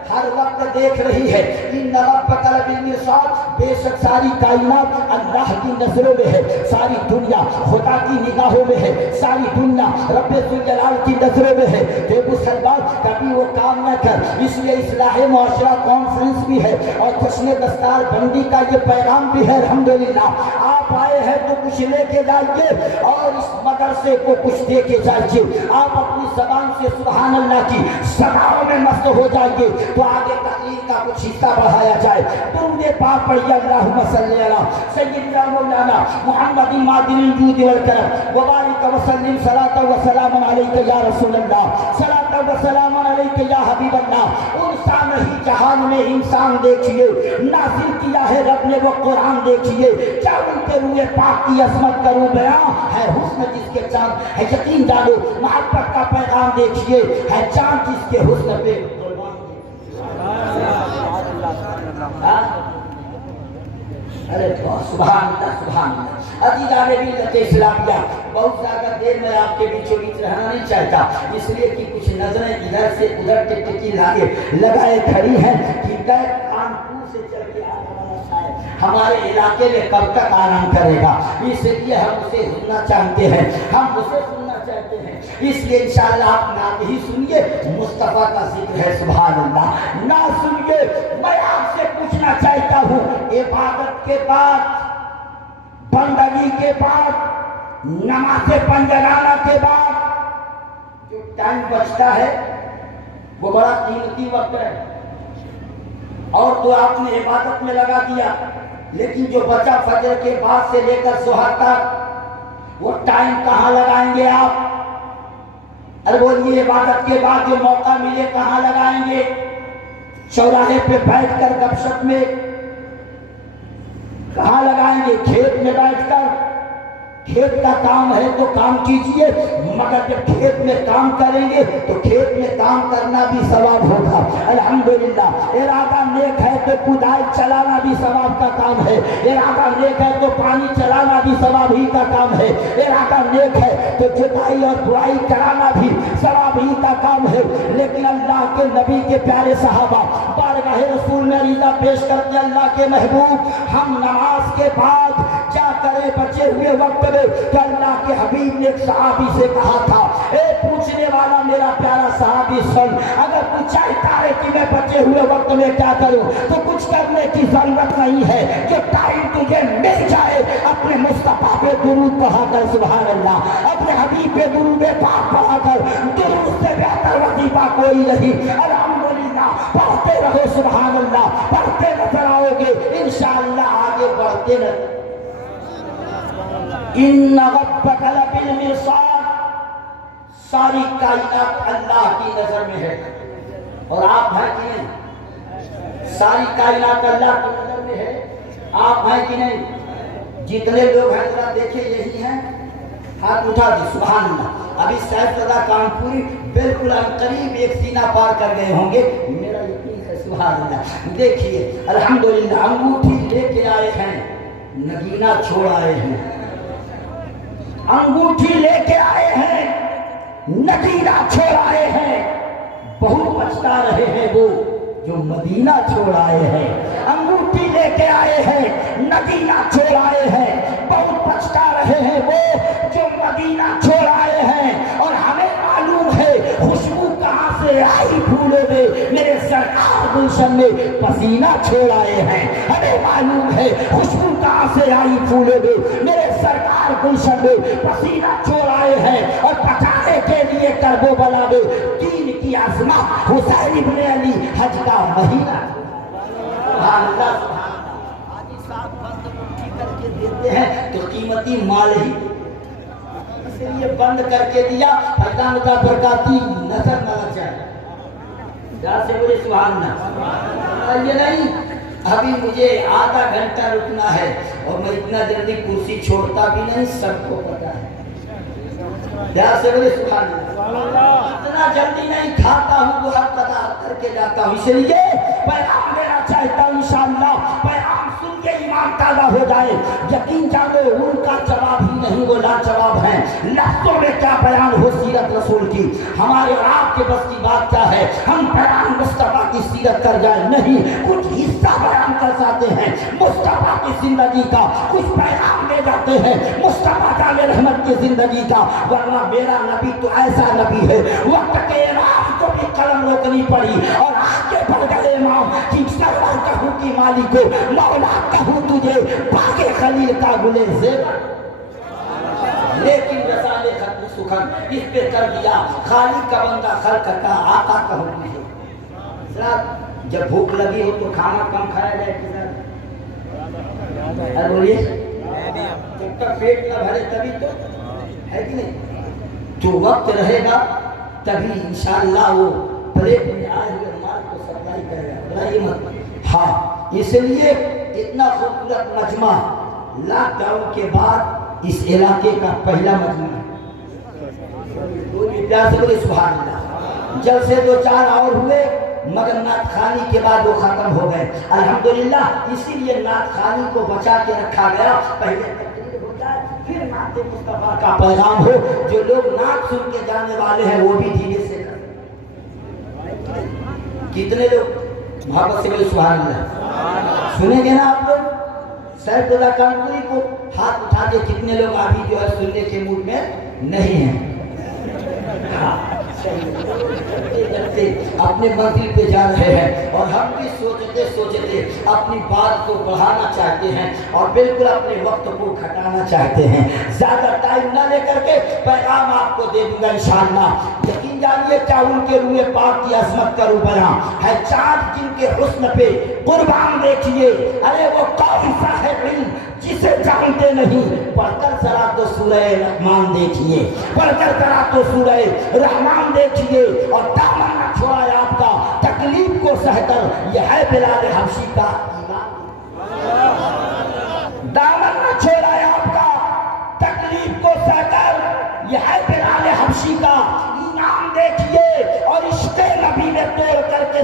हर वक्त देख रही है। इन्ना रब्बका बिल-मिर्साद, बेशक सारी कायनात अल्लाह की नजरों में है, सारी दुनिया खुदा की निगाहों में है, सारी दुनिया रब्बे जुल जलाल की नजरों में है। तो मुसलमान कभी वो काम न कर। इसलिए इस्लाह मुआशरा कॉन्फ्रेंस भी है और जश्न दस्तार बंदी का ये पैगाम भी है। अल्हम्दुलिल्लाह आप आए हैं तो कुछ लेके जाइए और इस मदरसे को कुछ दे के जाइए। आप अपनी जबान से सुभान अल्लाह की सदाओं में मस्त हो जाएंगे तो आगे तकलीफ का कुछ हिस्सा बढ़ाया जाए। तुमने पाक पढ़िया अल्लाहुम्मा सल्ली अला सय्यिदना मौलाना मुहम्मदिन मादिनिल जूद वल करम व बारिक व सल्लिम सलातन व सलामन अलैका या रसूल अल्लाह, सलातन व सलामन अलैका या हबीब अल्लाह। उन शानही जहान में इंसान देखिए, नाज़िल किया है रब ने वो कुरान देखिए, क्या उनके रूए पाक की अजमत करूं बयां है हुस्न जिसके चांद है। यकीन जानो मोहब्बत का पैगाम देखिए, है चांद जिसके हुस्न पे। अरे सुभान अल्लाह, सुभान अल्लाह। अज़ीज़ान मिल्लत इस्लामिया, बहुत ज्यादा देर में आपके बीचों बीच रहना नहीं चाहता, इसलिए कि कुछ नजरें इधर से उधर के टिकी लगाए खड़ी हैं कि कानपुर से चल के हमारे इलाके में कब तक आराम करेगा। इसलिए हम उसे सुनना चाहते हैं, हम उसे सुनना चाहते हैं। इसलिए इंशाअल्लाह आप नाम ही सुनिए, मुस्तफा का जिक्र है। सुभान अल्लाह ना सुनिए। मैं आपसे पूछना चाहता हूँ, इबादत के बाद, बंदगी के बाद, नमाज़े पंजगाना के बाद जो टाइम बचता है वो बड़ा कीमती वक्त है, और तो आपने इबादत में लगा दिया। लेकिन जो बचा फजर के बाद से लेकर सुबह तक वो टाइम कहाँ लगाएंगे आप? अरे बोलिए, इबादत के बाद जो मौका मिले कहाँ लगाएंगे? चौराहे पे बैठकर गपशप में कहाँ लगाएंगे? खेत में बैठकर, खेत का काम है तो काम कीजिए, मगर जब खेत में काम करेंगे तो खेत में काम करना भी सवाब होगा। अल्हम्दुलिल्लाह। इरादा नेक है तो कुदाई चलाना भी सवाब का काम है, इरादा नेक है तो पानी चलाना भी सवाब ही का काम है, इरादा नेक है तो जुताई और बुआई कराना भी सवाब ही का काम है। लेकिन अल्लाह के नबी के प्यारे सहाबा बारगाह रसूल में अरीज़ा पेश करते, अल्लाह के महबूब हम नमाज के बाद क्या करें बचे हुए वक्त में? तो अल्लाह के हबीब ने एक सहाबी से कहा था, ए पूछने वाला मेरा प्यारा सहाबी सुन, अगर तू चाहता है कि मैं बचे हुए वक्त में क्या करूं तो कुछ करने की जरूरत नहीं है, जो टाइम तुझे मिल जाए अपने मुस्तफा पे दुरूद पढ़ा कर, सुभान अल्लाह, अपने हबीब पे दुरूद पाक पढ़ा कर, दुरूद से बेहतर वजीफा कोई नहीं। अल्हम्दुलिल्लाह, पढ़ते रहो, सुभान अल्लाह, पढ़ते नजर आओगे इंशाअल्लाह, आगे बढ़ते रहो। इन्ना रब्बका लबिल मिरसाद, सारी कायनात अल्लाह की नजर में है, और आप हैं कि नहीं? सारी कायनात अल्लाह की नजर में है, आप हैं कि नहीं? जितने लोग हैं जरा देखिए, यही हैं, हाथ उठा दे, सुभान अल्लाह। अभी सैयदा कानपुरी बिल्कुल करीब एक सीना पार कर गए होंगे, मेरा यकीन है, सुभान अल्लाह। देखिए अल्हम्दुलिल्लाह, अंगूठी लेके आए हैं, नगीना छोड़ आए हैं, अंगूठी लेके आए हैं, नगीना छोड़ आए हैं। बहुत पछता रहे हैं वो जो मदीना छोड़ आए हैं। अंगूठी लेके आए हैं, नगीना छोड़ आए हैं, बहुत पछता रहे हैं वो जो मदीना छोड़ आए हैं। और हमें मालूम है खुशबू कहाँ से आई फूलों में, मेरे सरकार गुलशन में पसीना छोड़ आए हैं। हमें मालूम है खुशबू कहाँ से आई फूलों में, मेरे सरकार गुलशन में पसीना छोड़ आए हैं। और पकाने के लिए करबला में दीन की आजमा हुसैन इब्ने अली हज का महीना, करके देते हैं तो कीमती माल ही, इसलिए बंद करके दिया फैजान का बरकाती नजर न लग जाए। जरा से बोले सुभान अल्लाह। ये नहीं, अभी मुझे आधा घंटा रुकना है और मैं इतना जल्दी कुर्सी छोड़ता भी नहीं, सबको पता है। जरा से बोले सुभान अल्लाह। इतना जल्दी नहीं खाता हूँ, वो हर पता करके जाता हूँ, इसलिए पैगाम देना चाहता हूँ इंशाअल्लाह। पैगाम सुन के ईमान ताज़ा हो जाए, यकीन जानो उनका जवाब ही नहीं, वो लाजवाब है। लफ्ज़ों में क्या बयान हो सीरत रसूल की, हमारे और आपके बस की बात क्या है? हम बयान मुस्तफा की सीरत कर जाए नहीं, कुछ हिस्सा बयान कर जाते हैं मुस्तफा की जिंदगी का, कुछ पैगाम ले जाते हैं मुस्तफा जाने रहमत की जिंदगी का। वरना मेरा नबी तो ऐसा नबी है, वक्त के इमाम को भी कलम रोकनी पड़ी और आगे बढ़ गए इमाम कि सरवर कहूँ की मालिक को, मौला कहूँ तुझे, बागे खलील का गुले ज़ेबा। लेकिन रसाले खत्म सुखन इस पे कर दिया खालिक का बंदा, खल्क का आका कहूँ तुझे। जब भूख लगी हो तो खाना कम खाया जाए कि सर, बोलिए, जब तक पेट न भरे तभी तो है कि नहीं? जो वक्त रहेगा तभी इंशाअल्लाह वो प्लेट में आए हुए माल को सप्लाई करेगा। हाँ, इसलिए इतना खूबसूरत मजमा लॉकडाउन के बाद इस इलाके का पहला मजमा है। प्यार से बोले सुभान अल्लाह। जल से दो चार और हुए मगर नात खानी के बाद वो खत्म हो गए, अल्हम्दुलिल्लाह। इसीलिए नात खानी को बचा के रखा गया, पहले फिर नाते मुस्तफा का पैगाम हो। जो लोग नात सुन के जाने वाले हैं वो भी धीरे से कर। कितने लोग मोहब्बत से बोले सुभान अल्लाह सुनेंगे ना आप लोग? सैयदा कानपुरी को हाथ उठा के कितने लोग अभी जो है सुनने के मूड में नहीं है? अपने मंजिल पे जा रहे हैं और हम भी सोचते सोचते अपनी बात को बढ़ाना चाहते हैं और बिल्कुल अपने वक्त को घटाना चाहते हैं। ज्यादा टाइम ना लेकर के पैगाम आपको दे दूंगा इंशाअल्लाह। यकीन जानिए क्या उनके रूए पाक की अजमत का रूबरा है। चाँद जिनके हुस्न पे कुर्बान देखिए, अरे वो कौन सा है इल्म जिसे जानते नहीं, पढ़कर जरा तो सूरह रहमान देखिए, पढ़कर जरा तो सूरह रहमान देखिए। और दामन न छोड़ाए आपका तकलीफ को सहकर, यह है बिलाल हबशी का ईमान। दामन न छोड़ाए आपका तकलीफ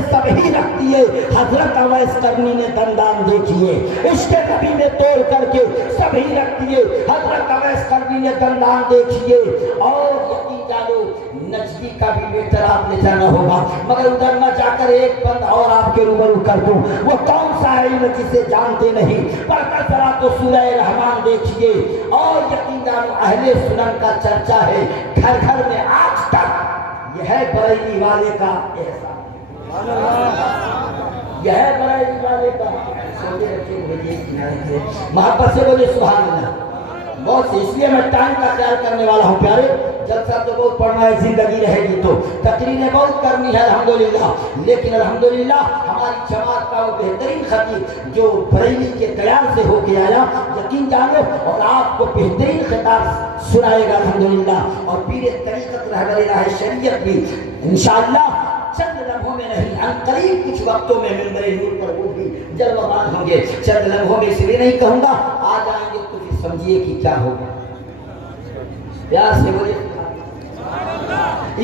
सब ही रख दिए। हजरत अवैस करनी ने दंदान देखिए, इश्क नबी ने तोड़ करके सब ही रख दिए। हजरत अवैस करनी ने दंदान देखिए। और यकीन जानो नजदी का भी बेहतर आपने जाना होगा, मगर उधर न जाकर एक बंद और आपके रूबरू कर दूं। वो कौन सा है जिसे जानते नहीं, पढ़कर जरा तो सूरह रहमान देखिए। और यकीन जानो अहले सुनन का चर्चा है घर घर में आज तक। यह है बरेली वाले का एहसान, यह है बरेली वाले का। मोहब्बत से बोले सुभान अल्लाह। बहुत से इसलिए मैं टाइम का ख्याल करने वाला हूँ प्यारे, जलसा तो बहुत पढ़ना है, जिंदगी रहेगी तो तकरीरें बहुत करनी है अल्हम्दुलिल्लाह। लेकिन अल्हम्दुलिल्लाह हमारी जमात का वो बेहतरीन खतीब जो बरेली के कयाम से होके आया, यकीन जानो और आपको बेहतरीन खिताब सुनाएगा अल्हम्दुलिल्लाह। और पीर तरीक़त रहबर राह शरीयत भी इंशाअल्लाह चंद लम्हों में नहीं, अनकरीब कुछ वक्तों में मिंबर नूर पर वो भी जलवाबान होंगे। चंद लम्हों में इसलिए नहीं कहूँगा, आ जाएंगे तो फिर समझिए कि क्या होगा। प्यार से बोले,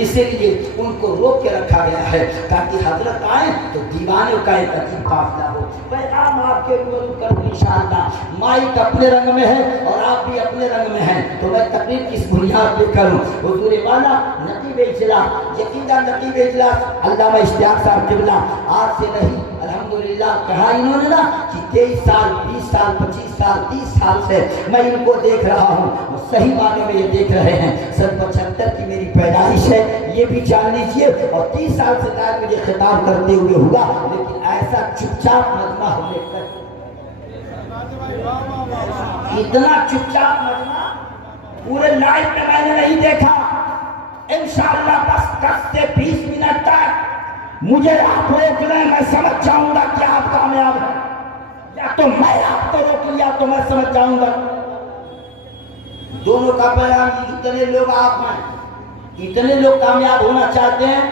इसीलिए उनको रोक के रखा गया है ताकि हजरत आए तो दीवानों का एक अजीब काफिला हो। पैगाम आपके रूबरू करूं इंशाअल्लाह। माइक अपने रंग में है और आप भी अपने रंग में हैं, तो मैं तकरीर किस बुनियाद पे करूं। हुजूर वाला नकीब इजलास, यकीन नकीब इजलास अल्लामा इश्तियाक साहब किबला आज से नहीं अल्हम्दुलिल्लाह कहा इन्होंने ना कि 23 साल 20 साल 25 साल 30 साल से मैं इनको देख रहा हूँ। सही माने में ये देख रहे हैं। सन 75 की मेरी पैदाइश है, ये भी जान लीजिए। और 30 साल से शायद मुझे खिताब करते हुए हुआ, लेकिन ऐसा चुपचाप मजमा होने पर, इतना चुपचाप मजमा पूरे लाइफ में मैंने नहीं देखा। इंशाअल्लाह बस 10 से 20 मिनट तक मुझे आप रोक लें, मैं समझ जाऊंगा कि आप कामयाब हैं, या तो मैं आपको रोक लिया तो मैं समझ जाऊंगा। दोनों का बयान, इतने लोग आप में, इतने लोग कामयाब होना चाहते हैं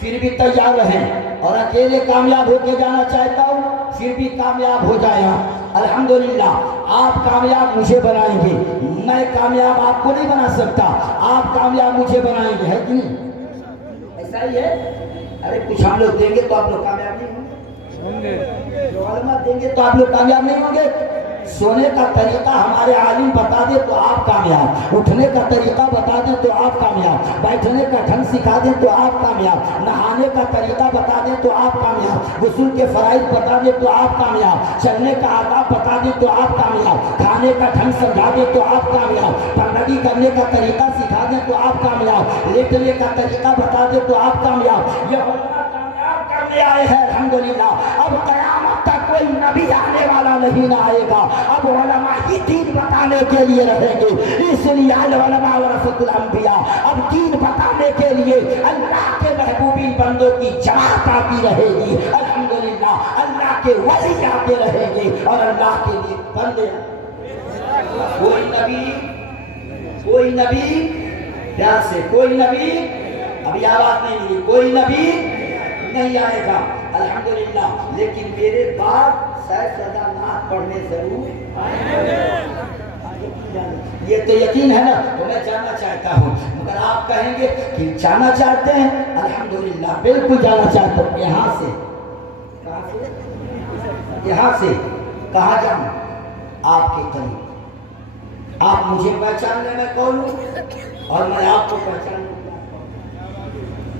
फिर भी तैयार रहें, और अकेले कामयाब होके जाना चाहता हूँ फिर भी कामयाब हो जाएगा। अल्हम्दुलिल्लाह आप कामयाब मुझे बनाएंगे, मैं कामयाब आपको नहीं बना सकता, आप कामयाब मुझे बनाएंगे, है कि नहीं? ऐसा ही है। अरे कुछ हम लोग देंगे तो आप लोग कामयाब नहीं होंगे, जो आलमा देंगे तो आप लोग कामयाब नहीं होंगे। सोने का तरीका हमारे आलिम बता दे तो आप कामयाब, उठने का तरीका बता दे तो आप कामयाब, बैठने का ढंग सिखा दे तो आप कामयाब, नहाने का तरीका बता दे तो आप कामयाब, गुस्ल के फराइज बता दे तो आप कामयाब, चलने का आदाब बता दे तो आप कामयाब, खाने का ढंग समझा दे तो आप कामयाब, बंदगी करने का तरीका सिखा दे तो आप कामयाब, लेटने का तरीका बता दे तो आप कामयाब। ये कामयाब करने आए हैं अल्हम्दुलिल्लाह। अब कयामत तक कोई नबी आने वाला नहीं ना आएगा, अब उलमा ही दीन बताने के लिए रहेंगे। इसलिए उलमा वरसतुल अंबिया, अब दीन बताने के लिए अल्लाह के महबूबीन बंदों की जमात आती रहेगी अल्हम्दुलिल्लाह। अल्लाह के वली आते रहेंगे और अल्लाह के लिए बंदे। कोई नबी प्यार से, कोई नबी, अभी आवाज नहीं मिली, कोई नबी नहीं आएगा अल्हम्दुलिल्लाह। लेकिन मेरे बाद शायद सदा नात पढ़ने जरूर ये तो यकीन है ना, तो मैं जाना चाहता हूँ। मगर आप कहेंगे कि जाना चाहते हैं, अल्हम्दुलिल्लाह बिल्कुल जाना चाहता हूँ। यहाँ से कहाँ जाऊँ? आपके करीब। आप मुझे पहचानने में कौन हूँ और मैं आपको पहचानने,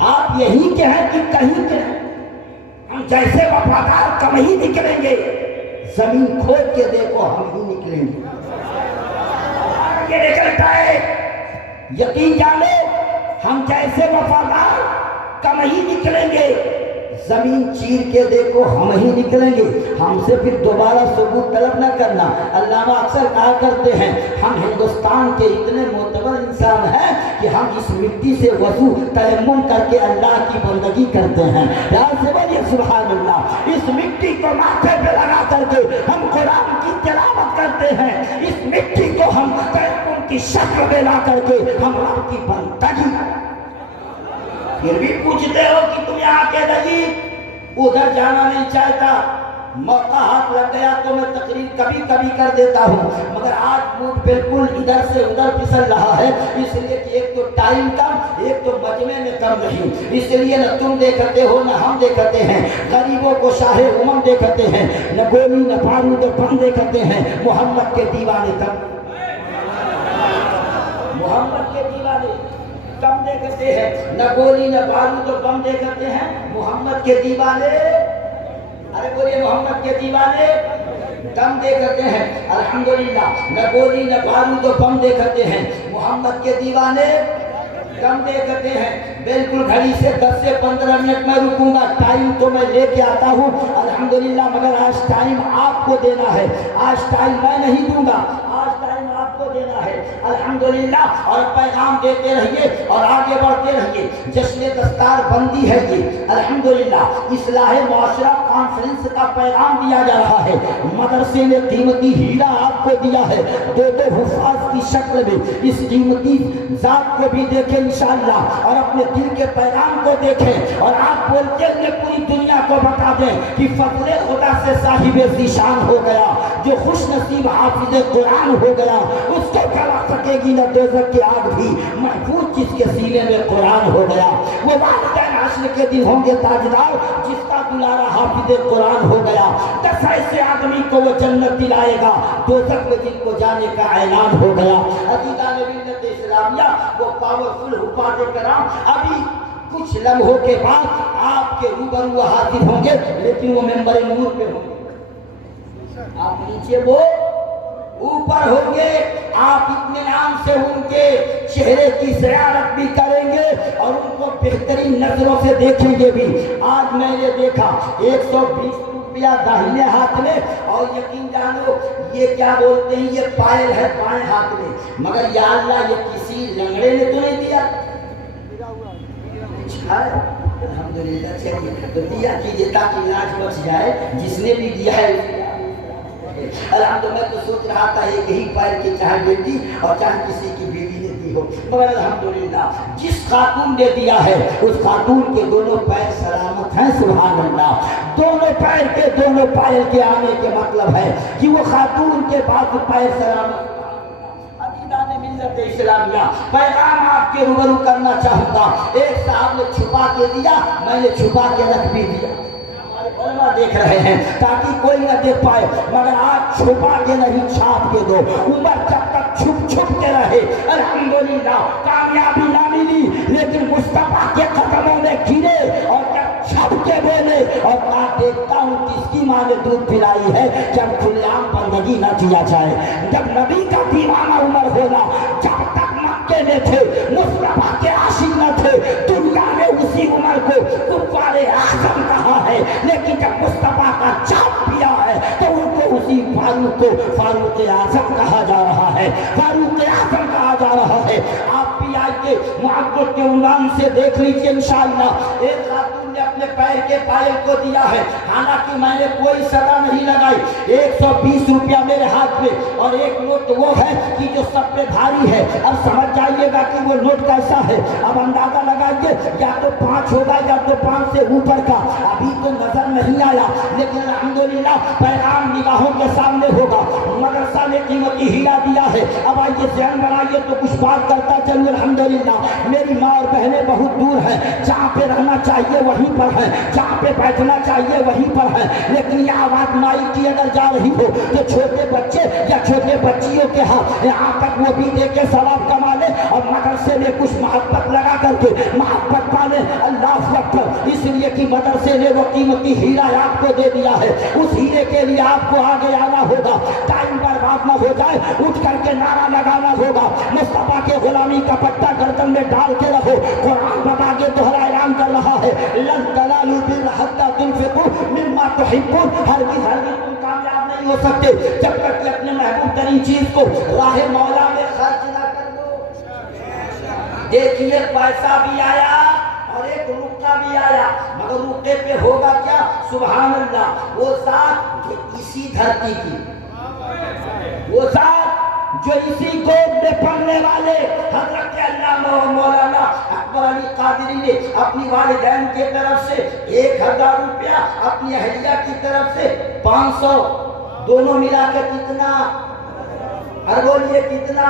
आप यहीं के हैं कि कहीं के हैं? हम जैसे वफादार कम ही निकलेंगे, जमीन खोद के देखो हम ही निकलेंगे। ये निकलता है, यकीन जानो हम जैसे वफादार कम ही निकलेंगे, जमीन चीर के देखो हम ही निकलेंगे। हमसे फिर दोबारा सबूत तलब न करना। अल्लामा अक्सर कहा करते हैं हम हिंदुस्तान के इतने मोतबर इंसान हैं कि हम इस मिट्टी से वजू तयम्मुम करके अल्लाह की बंदगी करते हैं। प्यार से बोलिए सुभान अल्लाह। इस मिट्टी को माथे पे लगा करके हम कुरान की तिलावत करते हैं, इस मिट्टी को हम तयम्मुम की शक्ल में ला करके हम आपकी बंदगी, फिर भी पूछते हो कि तुम यहाँ के लगी, उधर जाना नहीं चाहता। मौका हाथ लग गया तो मैं तकरीर कभी कभी कर देता हूँ, मगर आज मूड पे बिल्कुल इधर से उधर फिसल रहा है, इसलिए कि एक तो टाइम कम, एक तो मजमे में कम नहीं, इसलिए न तुम देखते हो न हम देखते हैं, गरीबों को शाहे उमम देखते हैं, न गोली न बारूद बम देखते हैं, मोहम्मद के दीवाने कम, मोहम्मद के दीवाने कम देखते हैं, न गोली न बारूद बम देखते हैं, मोहम्मद के दीवाने, अरे बोलिए मोहम्मद के दीवाने कम देखते हैं। अल्हम्दुलिल्लाह, न गोली न बारूद बम देखते हैं, मोहम्मद के दीवाने कम देखते हैं। बिल्कुल घड़ी से 10 से 15 मिनट में रुकूंगा, टाइम तो मैं लेके आता हूँ अल्हम्दुलिल्लाह, मगर आज टाइम आपको देना है, आज टाइम मैं नहीं दूंगा, आज टाइम आपको देना है अल्हम्दुलिल्लाह। और पैगाम देते रहिए और आगे बढ़ते रहिए। जश्न दस्तार बंदी है ये अल्हम्दुलिल्लाह, इस्लाह मुआशरा कॉन्फ्रेंस का पैगाम दिया जा रहा है। मदरसे ने कीमती हीरा आपको दिया है, दो हुफाज की शक्ल में इस कीमती जात को भी देखें इंशाअल्लाह और अपने दिल के पैगाम को देखें और आप बोलते हुए पूरी दुनिया को बता दें कि फजले खुदा से साहिब ज़ीशान हो गया, जो खुश नसीब हाफिज़ कुरान हो गया, उसको कला सकेगी न दोज़ख की आग भी, महफूज जिसके सीने में कुरान हो गया। वो वालिदैन हश्र के दिन होंगे ताजदार, जिसका दुलारा हाफिज़ कुरान हो गया। 10 ऐसे आदमी को वो जन्नत दिलाएगा, दोज़ख में जिनको जाने का ऐलान हो गया। अज़ीज़ान मिल्लत इस्लामिया, वो पावरफुल हुफ़ाज़ कराम अभी कुछ लम्हों के बाद आपके रूबरू हाजिर होंगे, लेकिन वो मेंबर नूर पे होंगे, आप नीचे वो ऊपर होंगे। आप इत्मीनान से उनके चेहरे की ज़ियारत भी करेंगे और उनको बेहतरीन नजरों से देखेंगे भी। आज मैंने देखा 120 रुपया दाहिने हाथ में, और यकीन जानो ये क्या बोलते हैं, ये पायल है बाएं हाथ में, मगर या अल्लाह ये किसी लंगड़े ने तो नहीं दिया, अल्हम्दुलिल्लाह। चलिए तो दिया कीजिए ताकि लाज बच जाए, जिसने भी दिया है अल्हम्दुलिल्लाह। मैं तो सोच रहा था एक ही पैर की चाहे बेटी और चाहे किसी की बीवी ने दी हो, मगर अल्हम्दुलिल्लाह जिस खातून ने दिया है उस खातून के दोनों पैर सलामत हैं, सुभान अल्लाह। दोनों पैर के दोनों पायल के आने के मतलब है कि वो खातून के बाद पैर सलामत। मिल्लत इस्लामिया पैगाम आपके रूबरू करना चाहूंगा। एक साहब ने छुपा के दिया, मैंने छुपा के रख भी दिया, उलमा देख रहे हैं ताकि कोई न देख पाए, मगर आज छुपा के नहीं छाप के दो। उमर जब तक छुप छुप के रहे अल्हम्दुलिल्लाह कामयाबी ना मिली, लेकिन मुस्तफा के कदमों में गिरे और जब छप के बोले और कहा देखता हूँ किसकी माँ ने दूध पिलाई है, जब खुलेआम बंदगी न किया जाए। जब नबी का दीवाना उमर होना, जब तक मक्के में थे मुस्तफा के आशिक न थे, दुनिया में उसी उमर को कुफ्फारे आज़म कहा है, लेकिन जब मुस्तफा का चाप पिया है तो उनको उसी फारूक को फारूक आज़म कहा जा रहा है, फारूक आज़म कहा जा रहा है। आप भी आइए मुहब्बत के उन्वान से देख लीजिए इंशाअल्लाह। एक खातून ने अपने पैर के पायल को दिया है, हालांकि मैंने कोई सदा नहीं लगाई। 120 रुपया मेरे हाथ में और एक नोट वो है कि जो सब पे भारी है। अब समझ जाइएगा कि वो नोट कैसा है, अब अंदाजा लगाइए, या तो 5 होगा या तो 5 से ऊपर का, अभी तो नजर नहीं आया, लेकिन अल्हम्दुलिल्लाह पैगाम निगाहों के सामने होगा। मदरसा ने कीमती हीरा दिया है। अब आइए ध्यान बनाइए तो कुछ बात करता चलूँ। अल्हम्दुलिल्लाह मेरी माँ और बहनें बहुत दूर हैं, जहाँ पे रहना चाहिए वहीं पर है, जहाँ पे बैठना चाहिए वहीं पर है, लेकिन ये आवाज माई की अगर जा रही हो तो छोटे बच्चे या छोटे बच्चियों के यहाँ तक वो भी दे के सवाब कमा ले और मदरसे में कुछ मोहब्बत लगा करके मोहब्बत पाले। अल्लाह अकबर। इसलिए कि मदरसे ने वो कीमती हीरा आपको दे दिया है, उस हीरे के लिए आपको आगे आना होगा। टाइम बर्बाद न हो जाए, उठ करके नारा लगाना होगा। मुस्तफा के गुलामी का पट्टा गर्दन में डाल के रहो। कुरान बता के दोहरा ऐलान कर रहा है, लन तनालू बिर्र हत्ता तुनफिकू मिम्मा तुहिब्बून। हरगिज़ हरगिज़ तुम कामयाब नहीं हो सकते जब तक कि अपने महबूब तरीन चीज को राह मौला में खर्च ना कर दो। देखिए पैसा भी आया और एक रुक्का भी आया, मगर रुक्के पे होगा क्या? सुभान अल्लाह। वो साथ जो इसी धरती की, वो साथ जो इसी गोद में पढ़ने वाले हजरत अल्लामा मौलाना अकबर अली कादरी ने अपनी वालिदैन की तरफ से 1000 रुपया, अपनी अहलिया की तरफ से 500, दोनों मिलाकर कितना? اور بولیے کتنا؟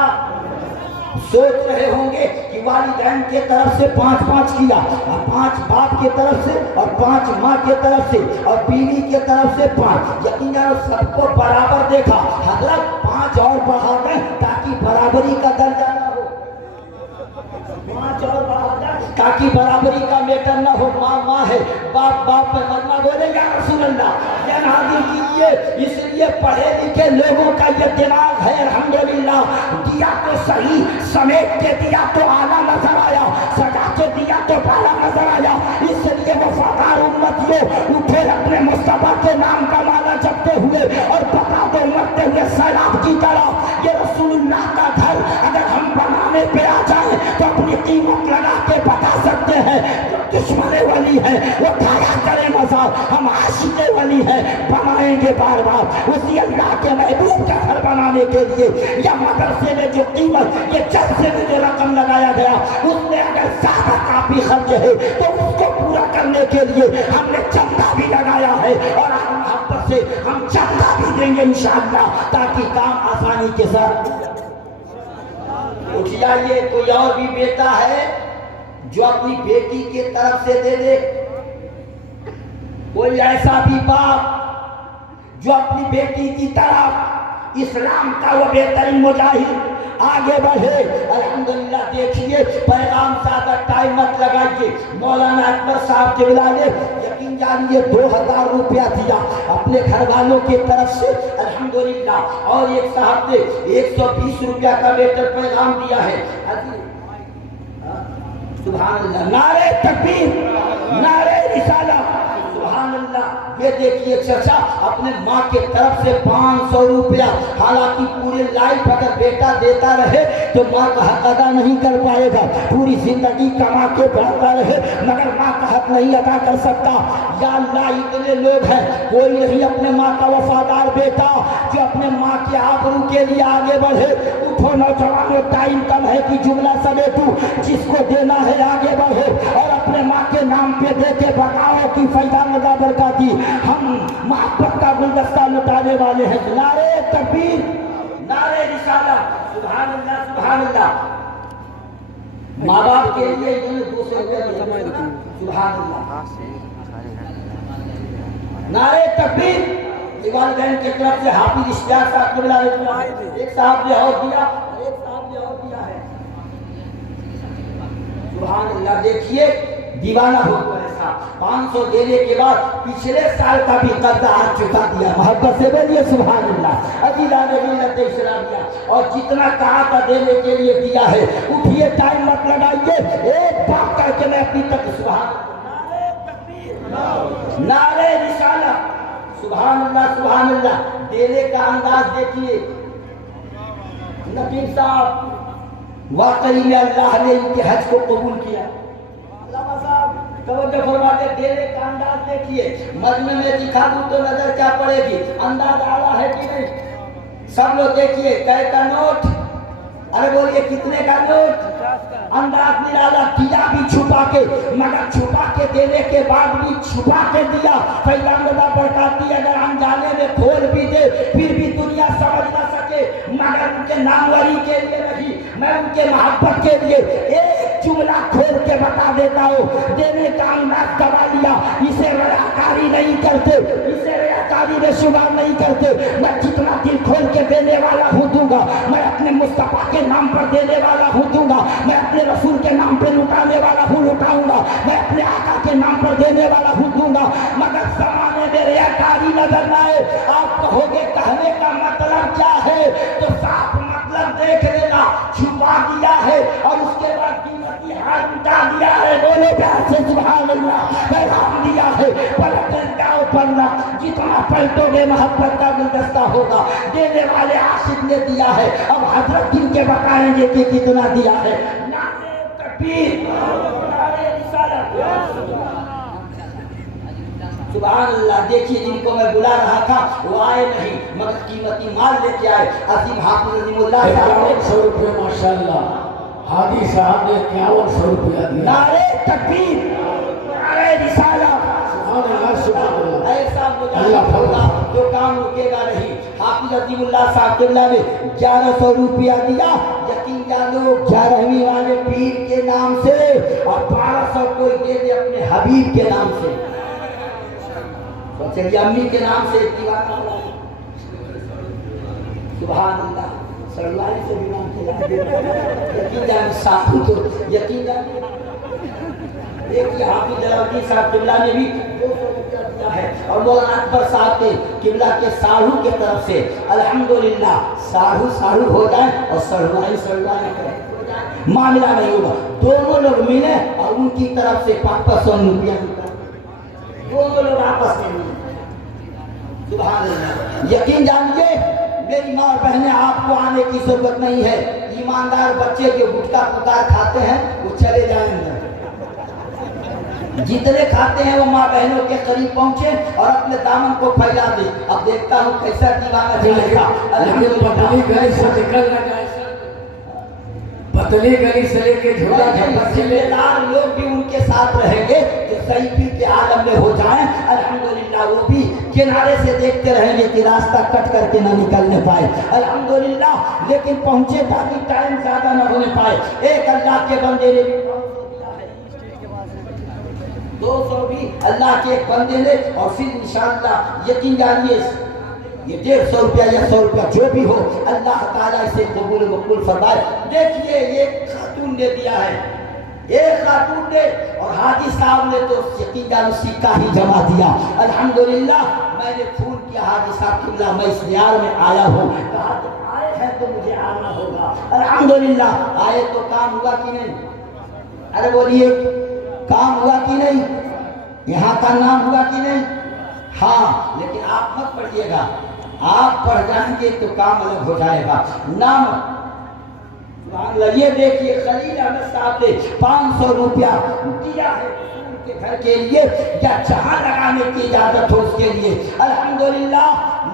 سوچ رہے ہوں گے کہ والدین کے طرف سے 5 کیا، اور 5 باپ کے طرف سے، اور 5 ماں کے طرف سے، اور بیوی کے طرف سے 5، یقیناً سب کو برابر دیکھا۔ حضرت 5 اور بڑھا دیں تاکہ برابری کا درجہ نہ ہو، 5 اور بڑھا دیں تاکہ برابری کا میٹر نہ ہو۔ ماں ہے، باپ پر مرنا بولے یا رسول اللہ، یہ نازل کیجیے۔ اس لیے پڑھے لکھے لوگوں کا یہ دماغ ہے الحمدللہ، دیا تو صحیح، سمیٹ کے دیا تو آنا نظر آیا، سجا کے دیا تو بالا نظر آیا۔ اس لیے وفادار امتیوں اٹھے اپنے مصطفیٰ کے نام کا مالا جپتے ہوئے اور بتا دو مرتے ہوئے سیلاب کی طرح، یہ رسول اللہ کا گھر اگر ہم بنانے پہ آ جائیں تو اپنی قیمت لگا کے بتا سکتے ہیں۔ جو دشمن ولی ہے وہ کھایا کرے مزار، ہم عاشق ولی ہیں بنائیں گے بار بار اسی اللہ کے محبوب کا گھر بنانے کے لیے۔ یا مدرسے میں جو قیمت، یہ جلسے میں جو رقم لگایا گیا، اس میں اگر زیادہ کافی خرچ ہے تو اس کو پورا کرنے کے لیے ہم نے چندہ بھی لگایا ہے، اور محبت سے ہم چندہ بھی دیں گے انشاءاللہ، تاکہ کام آسانی کے ساتھ اٹھ جائیے۔ کوئی اور بھی بیٹا ہے جو اپنی بیٹی کی طرف سے دے دے؟ کوئی ایسا بھی باپ جو اپنی بیٹی کی طرف اسلام کا وہ بہترین مجاہد آگے بڑھے؟ الحمدللہ دیکھیے پیغام سادہ ٹائم مت لگائیے، مولانا اکبر صاحب کے ولادے یقین جانیے 2000 روپیہ دیا اپنے گھر والوں کی طرف سے الحمدللہ، اور ایک صاحب نے 120 روپیہ کا لیٹر پیغام دیا ہے۔ سبحان اللہ، نعرہ تکبیر، نعرہ رسالت، سبحان اللہ۔ یہ دیکھیے چچا اپنے ماں کے طرف سے 500 روپیہ، حالانکہ پورے لائف اگر بیٹا دیتا رہے تو ماں کا حق ادا نہیں کر پائے گا، پوری زندگی کما کے بڑھتا رہے مگر ماں کا حق نہیں ادا کر سکتا۔ یا اللہ اتنے لوگ ہیں کوئی نہیں اپنے ماں کا وفادار بیٹا جو اپنے ماں کے آبرو کے لیے آگے بڑھے۔ اٹھو نوجوانوں، ٹائم کم ہے کہ جملہ سمیٹوں، جس کو دینا ہے آگے بڑھے اور اپنے ماں کے نام پہ دے کے بتاؤ کہ فیضان رضا برکاتی ہم محبت کا گلدستہ لٹانے والے ہیں۔ نعرہ تکبیر، نعرہ رسالت، سبحان اللہ سبحان اللہ۔ ماں باپ کے لیے انہوں نے 200 روپیہ، سبحان اللہ، نعرہ تکبیر۔ والدین کی طرف سے حافظ اشتیاق صاحب قبلہ ایک صاحب نے اور دیا، ایک صاحب نے اور دیا ہے، سبحان اللہ۔ دیکھیے دیوانہ ہو گیا صاحب، 500 دینے کے بعد پچھلے سال کا بھی قرضہ آج چکا دیا۔ محبت سے بولیے سبحان اللہ۔ عزیزان ملت اسلامیہ، اور جتنا کہا تھا دینے کے لیے دیا ہے۔ اٹھیے ٹائم مت لگائیے، ایک بات کر کے میں اپنی تک سبحان اللہ، نعرہ رسالت، سبحان اللہ سبحان اللہ۔ دینے کا انداز دیکھیے نقیب صاحب، واقعی میں اللہ نے ان کے حج کو قبول کیا۔ علامہ صاحب توجہ فرماتے، دینے کا انداز دیکھیے، مجمع میں دکھا دوں تو نظر کیا پڑے گی، انداز اعلیٰ ہے کہ نہیں؟ سب لوگ دیکھیے، کئے کا نوٹ، ارے بولیے کتنے کا نوٹ؟ انداز نرالا، دیا بھی چھپا کے، مگر چھپا کے دینے کے بعد بھی چھپا کے دیا۔ فیضان رضا برکاتی اگر انجانے میں کھول بھی دے پھر بھی دنیا سمجھ نہ سکے، مگر ان کے ناموری کے لیے نہیں، میں ان کے محبت کے لیے ایک جملہ کھول کے بتا دیتا ہوں۔ دینے کا انداز دبا لیا، اسے ریاکاری نہیں کرتے، اسے ریاکاری میں شمار نہیں کرتے۔ میں جتنا دل کھول کے دینے والا ہوں دوں گا، میں اپنے مصطفیٰ کے نام پر دینے والا ہوں دوں گا، میں اپنے رسول کے نام پہ لٹانے والا ہوں لٹاؤں گا، میں اپنے آقا کے نام پر دینے والا ہوں دوں گا، مگر زمانے میں ریاکاری نظر نہ آئے۔ آپ کہو گے کہنے کا مطلب کیا ہے، تو صاف مطلب دیکھ لینا، چھپا دیا ہے اور اس کے بعد قیمتی ہار مٹا دیا ہے۔ بولے پیار سے سبحان اللہ، پیغام دیا ہے، پلٹ جاؤ پلنا، جتنا پلٹو گے محبت کا گلدستہ ہوگا۔ دینے والے عاشق نے دیا ہے، اب حضرت جن کے بتائیں گے کہ کتنا دیا ہے۔ نعرہ تکبیر، نعرہ رسالت، سبحان اللہ۔ دیکھیے جن کو میں بلا رہا تھا وہ آئے نہیں مگر قیمتی مال لے کے آئے۔ عظیم حافظ عظیم اللہ صاحب 5100 روپے ماشاءاللہ، حادی صاحب نے 5100 روپیہ دیا۔ نعرہ تکبیر، نعرہ رسالت، ایسا مجاہد ہوگا جو کام رکے گا نہیں. حافظ عظیم اللہ صاحب قبلہ نے 1100 روپیہ دیا. یقین جانو 11ویں والے پیر کے نام سے اور 1200 کوئی دے دے اپنے حبیب کے نام سے. چلیے امی کے نام سے دیوانہ ہوا. سبحان اللہ. سرواری سے بھی نام کھلا. یقین جان ساتھو تو یقین جان ایک حافظ جلال الدین صاحب قبلہ نے بھی 200 روپیہ دیا ہے. اور مولانا اکبر صاحب کے قبلہ کے ساہو کے طرف سے الحمدللہ ساہو ہو جائے اور سرواری کرے معاملہ نہیں ہوگا. دونوں لوگ ملے اور ان کی طرف سے 500 روپیہ نکلا. دونوں لوگ آپس میں ملے. سبحان اللہ. یقین جانیے میری ماں اور بہنیں آپ کو آنے کی ضرورت نہیں ہے. ایماندار بچے جو گٹکا پکار کھاتے ہیں وہ چلے جائیں گے. جتنے کھاتے ہیں وہ ماں بہنوں کے قریب پہنچے اور اپنے دامن کو پھیلا دے. اب دیکھتا ہوں کیسا دیوانہ جائے گا. پتلی گلی سے نکل نہ جائے. پتلی گلی سے لے کے جھولا ذمہ دار لوگ بھی ان کے ساتھ رہیں گے جو صحیح پیر کے عالم میں ہو جائیں. الحمدللہ وہ بھی کنارے سے دیکھتے رہیں گے کہ راستہ کٹ کر کے نہ نکلنے پائے. الحمدللہ لیکن پہنچے تاکہ ٹائم زیادہ نہ ہونے پائے. ایک اللہ کے بندے نے 200 بھی اللہ کے ایک بندے نے. اور پھر انشاءاللہ یقین جانیے یہ 150 روپیہ یا 100 روپیہ جو بھی ہو اللہ تعالیٰ اسے قبول مقبول فرمائے. دیکھیے یہ خاتون نے دیا ہے. ایک خاتون نے اور حاجی صاحب نے تو یقین جانو سکہ ہی جمع دیا. الحمدللہ میں نے فون کیا حاجی صاحب قبلہ میں اس دیار میں آیا ہوں. کہا کہ آئے ہیں تو مجھے آنا ہوگا. الحمدللہ آئے تو کام ہوا کہ نہیں؟ ارے بولیے کام ہوا کہ نہیں؟ یہاں کا نام ہوا کہ نہیں؟ ہاں لیکن آپ مت پڑھیے گا. آپ پڑھ جائیں گے تو کام الگ ہو جائے گا. نام یہ دیکھیے خلیل احمد صاحب نے 500 روپیہ دیا ہے کے گھر کے لیے یا جہاں لگانے کی اجازت ہو اس کے لیے. الحمدللہ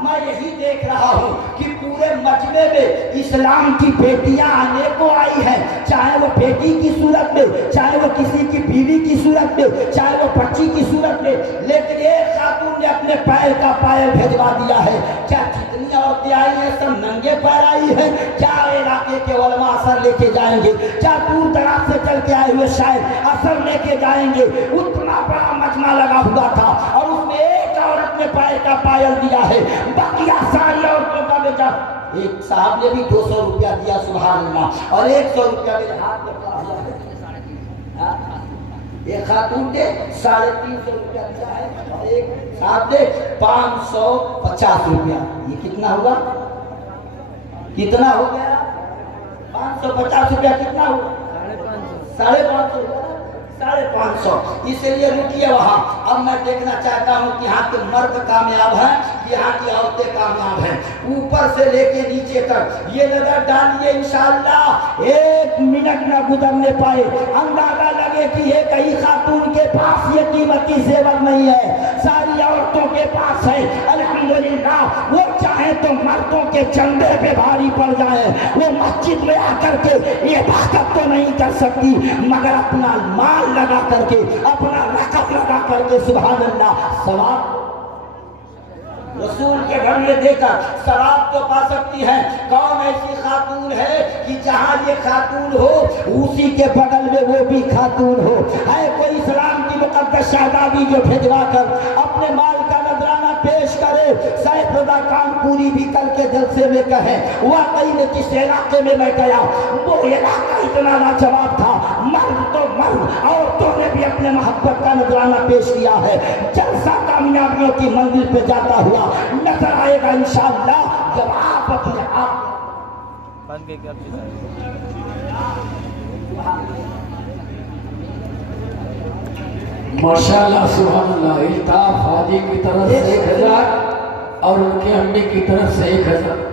میں یہی دیکھ رہا ہوں کہ پورے مجمع میں اسلام کی بیٹیاں آنے کو آئی ہیں. چاہے وہ بیٹی کی صورت میں, چاہے وہ کسی کی بیوی کی صورت میں, چاہے وہ بچی کی صورت میں, لیکن ایک خاتون نے اپنے پیر کا پائل بھیجوا دیا ہے. کیا جتنی عورتیں آئی ہیں سب ننگے پیر آئی ہیں؟ کیا علاقے کے علماء اثر لے کے جائیں گے؟ کیا دور دراز سے چل کے آئے ہوئے شاید اثر لے کے جائیں گے؟ اتنا بڑا مجمع لگا ہوا تھا اور اس میں ایک عورت نے پیر کا پائل دیا ہے, بقیہ ساری عورتوں کا بیٹا. ایک صاحب نے بھی 200 روپیہ دیا سبحان اللہ, اور 100 روپیہ میرے ہاتھ میں پڑا ہوا ہے. ایک خاتون نے 350 روپیہ دیا ہے اور ایک صاحب نے 550 روپیہ. یہ کتنا ہوا؟ کتنا ہو گیا؟ 550 روپیہ کتنا ہوا؟ 550. 550. اس لیے رکیے وہاں. اب میں دیکھنا چاہتا ہوں کہ یہاں کے مرد کامیاب ہیں, یہاں کی عورتیں کامیاب ہیں. اوپر سے لے کے نیچے تک یہ نظر ڈالیے, انشاءاللہ 1 منٹ نہ گزرنے پائے اندازہ لگے کہ یہ کئی خاتون کے پاس یہ قیمتی زیور نہیں ہے, ساری عورتوں کے پاس ہے. الحمدللہ وہ چاہیں تو مردوں کے چندے پہ بھاری پڑ جائیں, وہ مسجد میں آ کر کے یہ عبادت تو نہیں کر سکتی مگر اپنا مال لگا کر کے, اپنا رقم لگا کر کے سبحان اللہ ثواب رسول کے گھر میں دے کر ثواب تو پا سکتی ہے. کون ایسی خاتون ہے کہ جہاں یہ خاتون ہو اسی کے بغل میں وہ بھی خاتون ہو؟ ہے کوئی اسلام کی مقدس شہزادی جو بھجوا کر اپنے مال کا نذرانہ پیش کرے؟ سید رضا کانپوری بھی کل کے جلسے میں کہے واقعی میں جس علاقے میں میں گیا وہ علاقہ اتنا لاجواب تھا, مرد تو مرد, عورتوں نے بھی اپنے محبت کا نذرانہ پیش کیا ہے. جلسہ کامیابیوں کی منزل پہ جاتا ہوا نظر آئے گا انشاءاللہ جب آپ اپنے آپ ماشاءاللہ سبحان اللہ. الطاف حاجی کی طرف سے 1000 اور ان کی امی کی طرف سے 1000.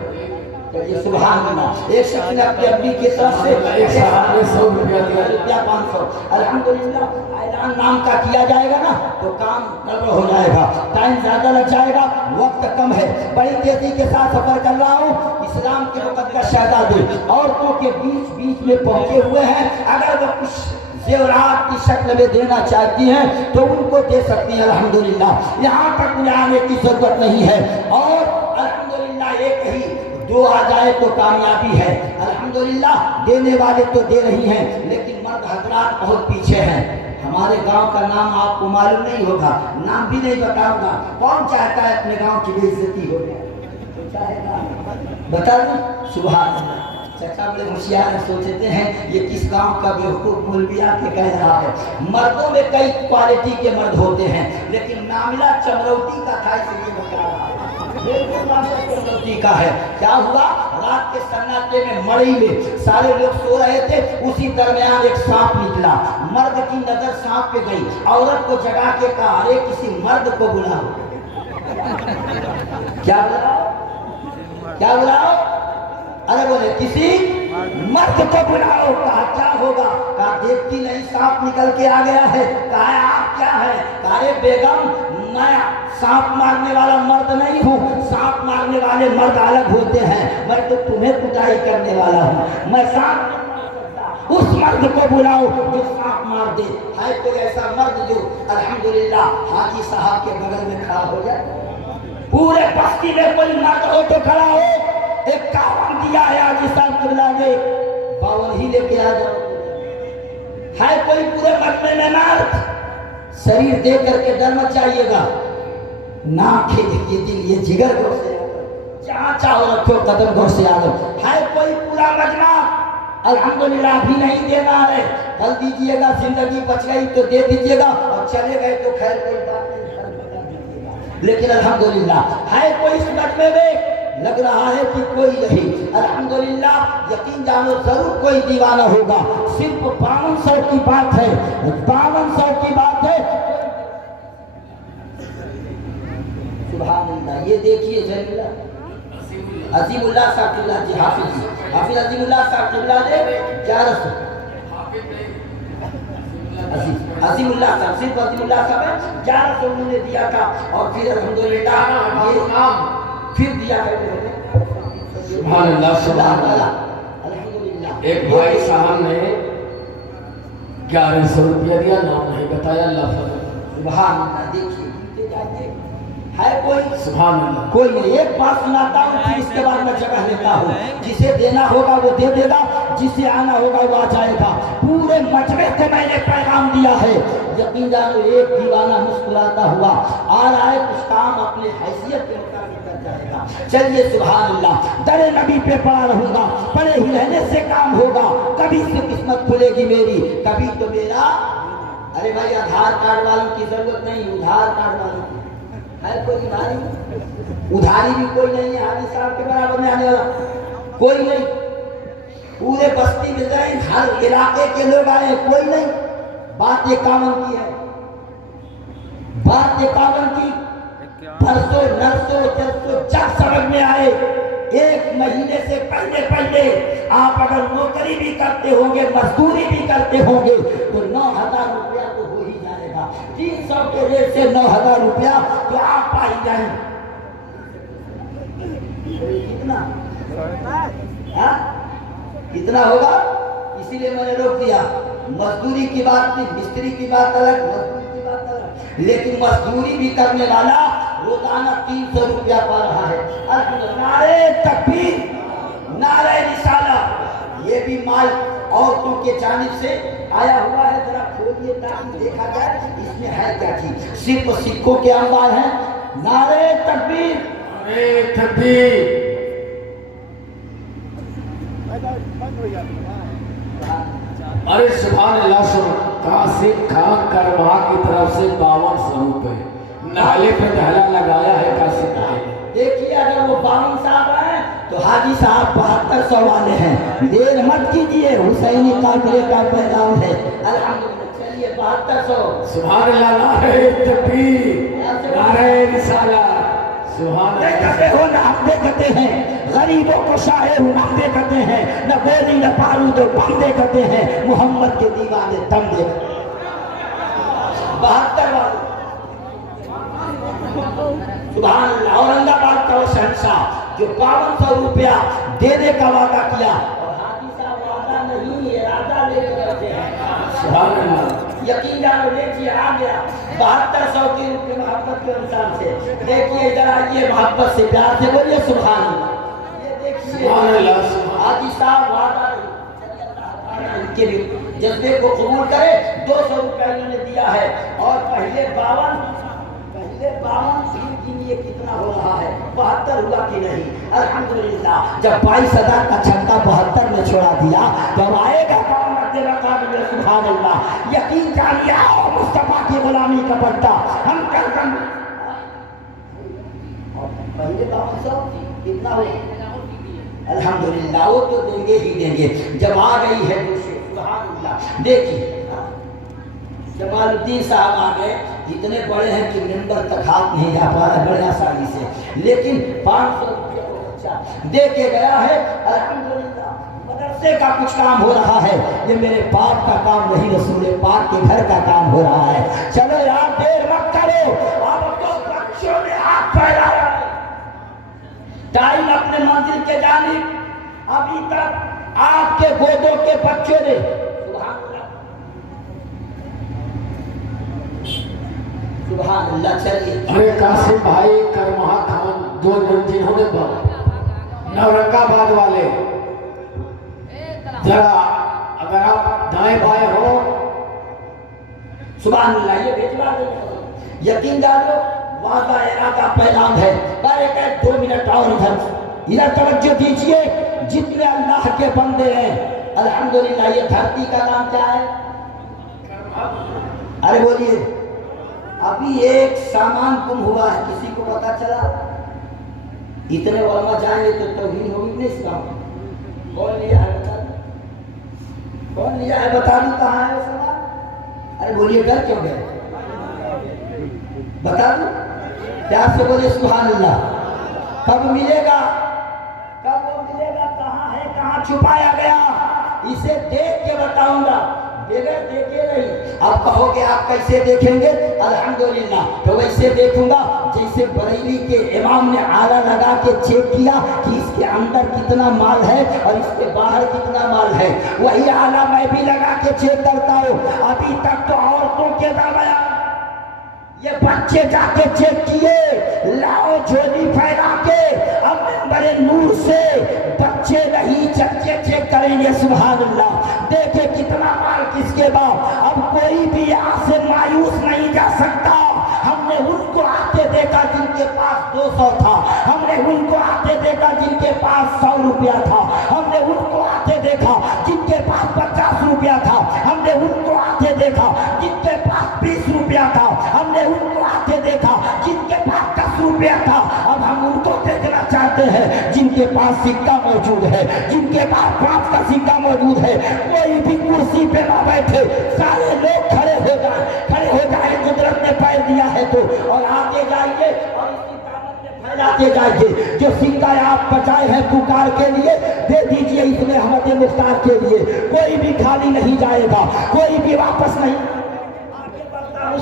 سبحان اللہ. ایک شخص نے اپنی امی کی طرف سے ایک صاحب نے 100 روپیہ دیا, 500. الحمدللہ اعلان نام کا کیا جائے گا نا تو کام گڑبڑ ہو جائے گا, ٹائم زیادہ لگ جائے گا, وقت کم ہے. بڑی تیزی کے ساتھ سفر کر رہا ہوں. اسلام کے مقدس شہزادے عورتوں کے بیچ میں پہنچے ہوئے ہیں. اگر وہ کچھ जेवरात की शक्ल में देना चाहती हैं तो उनको दे सकती हैं अल्हम्दुलिल्लाह, यहाँ तक उन्हें आने की जरूरत नहीं है। और अल्हम्दुलिल्लाह एक ही दो आ जाए तो कामयाबी है। अल्हम्दुलिल्लाह देने वाले तो दे रही हैं, लेकिन मर्द हजरात बहुत पीछे हैं। हमारे गांव का नाम आपको मालूम नहीं होगा, नाम भी नहीं बताऊंगा। कौन चाहता है अपने गांव की बेइज्जती हो जाए? बता दूं? सुभान अल्लाह। चाचा बड़े होशियार है, सोचते हैं ये किस गांव का बेवकूफ मौलवी आके कह रहा है। मर्दों में कई क्वालिटी के मर्द होते हैं, लेकिन मामला चमरौती का था, इसलिए बता रहा है। चमरौती का है। क्या हुआ? रात के सन्नाटे में मड़ई में सारे लोग सो रहे थे, उसी दरमियान एक सांप निकला। मर्द की नजर सांप पे गई, औरत को जगा के कहा, अरे किसी मर्द को बुलाओ। क्या बुलाओ? क्या बुलाओ? अरे बोले किसी मर्द को बुलाओ। कहा क्या होगा? कहा देखती नहीं सांप निकल के आ गया है। कहा आप क्या है? कहा बेगम मैं सांप मारने वाला मर्द नहीं हूँ, सांप मारने वाले मर्द अलग होते हैं, मैं तो तुम्हें कुटाई करने वाला हूँ। मैं सांप उस मर्द को बुलाओ जो सांप मार दे। है कोई ऐसा मर्द जो अल्हम्दुलिल्लाह हाजी साहब के बगल में खड़ा हो जाए? पूरे बस्ती में कोई मर्द हो तो खड़ा हो। एक कावन दिया है हाजी साहब के बुलाने, 52 ही लेके आ जाओ। है कोई पूरे मजमे में मर्द? शरीर देख करके डर मत जाइएगा, नाक ये दिल ये जिगर गौर से जहाँ चाहो रखो कदम गौर से आ जाओ। है कोई पूरा मजमा? अल्हम्दुलिल्लाह भी नहीं देना है, कल दीजिएगा, जिंदगी बच गई तो दे दीजिएगा, और चले गए तो खैर कोई बात नहीं। लेकिन अल्हम्दुलिल्लाह है कोई इस मजमे में? लग रहा है कि कोई नहीं। अल्हम्दुलिल्लाह यकीन जानो जरूर कोई दीवाना होगा। सिर्फ 5200 की बात है, 5200 की बात है। सुभान अल्लाह। ये देखिए जलीला अजीमुल्लाह साकिबुल्लाह जी, हाफिज अजीमुल्लाह साकिबुल्लाह ने 1100 अजीमुल्लाह साहब, सिर्फ अजीमुल्लाह साहब है 1100 उन्होंने दिया था। और फिर अल्हम्दुलिल्लाह ये नाम फिर दिया है। सुभान अल्लाह, सुभान अल्लाह। एक भाई साहब ने 1100 रुपया दिया, नाम नहीं बताया, अल्लाह सुभान अल्लाह। देखिए जाइए, है कोई? सुभान अल्लाह। कोई नहीं। एक बात सुनाता हूँ, फिर इसके बाद मैं जगह लेता हूँ। जिसे देना होगा वो दे देगा, जिसे आना होगा वो आ जाएगा। पूरे मजमे को मैंने पैगाम दिया है। यकीन जानो एक दीवाना मुस्कुराता हुआ आ रहा है, कुछ काम अपने हैसियत के मुताबिक कर जाएगा। चलिए सुभान अल्लाह। दरे नबी पे पड़ा रहूंगा, पड़े ही रहने से काम होगा। कभी से किस्मत खुलेगी मेरी, कभी तो मेरा। अरे भाई आधार कार्ड वालों की जरूरत नहीं, उधार कार्ड वालों की है। कोई उधारी? उधारी भी कोई नहीं है। हाजी साहब के बराबर में आने वाला कोई नहीं। पूरे बस्ती में गए, हर इलाके के लोग आए, कोई नहीं। बात 51 की है, बात 51 की। परसों नरसों चरसों जब समझ में आए, 1 महीने से पहले पहले आप अगर नौकरी भी करते होंगे, मजदूरी भी करते होंगे, तो 9000 रुपया तो हो ही जाएगा। 300 के रेट से 9000 रुपया तो आप पा ही जाएंगे। कितना? कितना होगा? इसीलिए मैंने रोक दिया। मजदूरी की बात नहीं, मिस्त्री की बात अलग, मजदूरी की बात अलग। लेकिन मजदूरी भी करने वाला रोजाना 300 रुपया पा रहा है। नारे तकबीर, नारे रिसालत। ये भी माल औरतों के जानिब से आया हुआ है। जरा खोलिए ताकि देखा जाए इसमें है क्या चीज। सिर्फ सिक्कों के अंबार हैं। नारे तकबीर, नारे तकबीर। अरे सुभान अल्लाह। कासिम खान करवा की तरफ से 5200 रुपए नाले पे ढाला लगाया है कासिम भाई। देखिए अगर वो 52 साहब हैं तो हाजी साहब 7200 वाले हैं। देर मत कीजिए, हुसैनी काफिले का पैगाम है। अल्हम्दुलिल्लाह। चलिए 7200। सुभान अल्लाह। नारे तकबीर, नारे रिसालत। सुभान देखते हो ना, हम देखते हैं गरीबों को शायर हम देखते हैं, न गोली न बारूद बम देखते हैं, मोहम्मद के दीवाने दम देखते। 72 वाले। सुभान अल्लाह। औरंगाबाद का वो शहंशाह जो 5200 रुपया देने का वादा किया, और हाजी साहब वादा नहीं इरादा लेकर बैठे हैं। सुभान अल्लाह। यकीन जानो, देखिए आ गया 7200 की रुपये मोहब्बत के अनुसार से। देखिए इधर आइए, मोहब्बत से प्यार से बोलिए सुभान अल्लाह। ये देखिए सुभान अल्लाह, सुभान। हाजी साहब वादा इनके भी जज्बे को कबूल करे। 200 रुपया इन्होंने दिया है और पहले 52 गिनिए कितना हो रहा है, 72 हुआ कि नहीं। अल्हम्दुलिल्लाह, जब 22,000 का छक्का 72 में छोड़ा दिया तो अब आएगा कौन मध्य रकाब में। सुभान अल्लाह, यकीन जानिए, आओ मुस्तफा की गुलामी का पट्टा हम कर पहले 5200 कितना हो। अल्हम्दुलिल्लाह, वो तो देंगे ही देंगे जब आ गई है दूसरी। सुभान अल्लाह, देखिए जमालुद्दीन साहब आ गए, इतने बड़े हैं कि मेंबर तक हाथ नहीं जा पा रहा बड़ी आसानी से, लेकिन 500 रुपये को बच्चा दे के गया है। अल्हम्दुलिल्लाह, मदरसे का कुछ काम हो रहा है, ये मेरे बाप का काम नहीं, रसूल पाक के घर का काम हो रहा है। चलो यार, देर मत करो, अब तो बच्चों ने हाथ फैला रहा है, टाइम अपने मंजिल के जानिब। अभी तक आपके गोदों के बच्चों ने सुभान अल्लाह। चलिए, अरे कासिम भाई, करमहा खान, दो जिन्होंने नवरंगाबाद वाले, जरा अगर आप दाएं बाएं हो। सुभान अल्लाह, ये भिजवा देंगे। यकीन जानो, वादा इरादा पैगाम है। पर एक 2 मिनट और इधर तवज्जो दीजिए। जितने अल्लाह के बंदे हैं, अल्हम्दुलिल्लाह, ये धरती का नाम क्या है? अरे बोलिए, अभी एक सामान गुम हुआ है, किसी को पता चला? इतने उलमा जाएंगे तो तौहीन होगी नहीं इस काम। कौन लिया है बता दो, कौन लिया है बता दो, कहाँ है सामान? अरे बोलिए, डर क्यों गए? बता दो, प्यार से बोलिए सुभान अल्लाह। कब मिलेगा, कब वो मिलेगा, कहाँ है, कहाँ छुपाया गया, इसे देख के बताऊंगा, बगैर देखे नहीं। अब कहोगे आप कैसे देखेंगे? अल्हम्दुलिल्लाह, तो वैसे देखूंगा जैसे बरेली के इमाम ने आला लगा के चेक किया कि इसके अंदर कितना माल है और इसके बाहर कितना माल है, वही आला मैं भी लगा के चेक करता हूँ। अभी तक तो औरतों के दावा, ये बच्चे जाके चेक किए, लाओ झोली फैला के, अब बड़े नूर से बच्चे नहीं चच्चे चेक करेंगे। सुभान अल्लाह, देखे कितना माल किसके बाद। अब कोई भी यहाँ से मायूस नहीं जा सकता। हमने उनको आते देखा जिनके पास 200 था, हमने उनको आते देखा जिनके पास 100 रुपया था, हमने उनको आते देखा जिनके पास 50 रुपया था, हमने उनको आते देखा जिनके पास 20 रुपया था, हमने उनको आते देखा जिनके पास 10 रुपया था। अब हम उनको देखना चाहते हैं जिनके पास सिक्का मौजूद है, जिनके पास 5 का सिक्का मौजूद है। कोई भी कुर्सी पे ना बैठे, सारे लोग खड़े हो जाए, कुदरत ने पैर दिया है तो, और आगे जाइए और इसकी ताकत में फैलाते जाइए। जो सिक्का आप बचाए हैं पुकार के लिए, दे दीजिए इसमें अहमद मुख्तार के लिए। कोई भी खाली नहीं जाएगा, कोई भी वापस नहीं।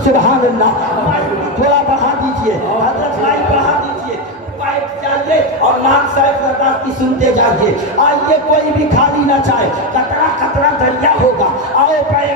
सुभान अल्लाह, थोड़ा बढ़ा दीजिए, हजरत भाई बढ़ा दीजिए, पाइप चाहिए और नाम साहब सरकार की सुनते जाइए। आइए, कोई भी खाली ना जाए, कतरा कतरा दरिया होगा। आओ,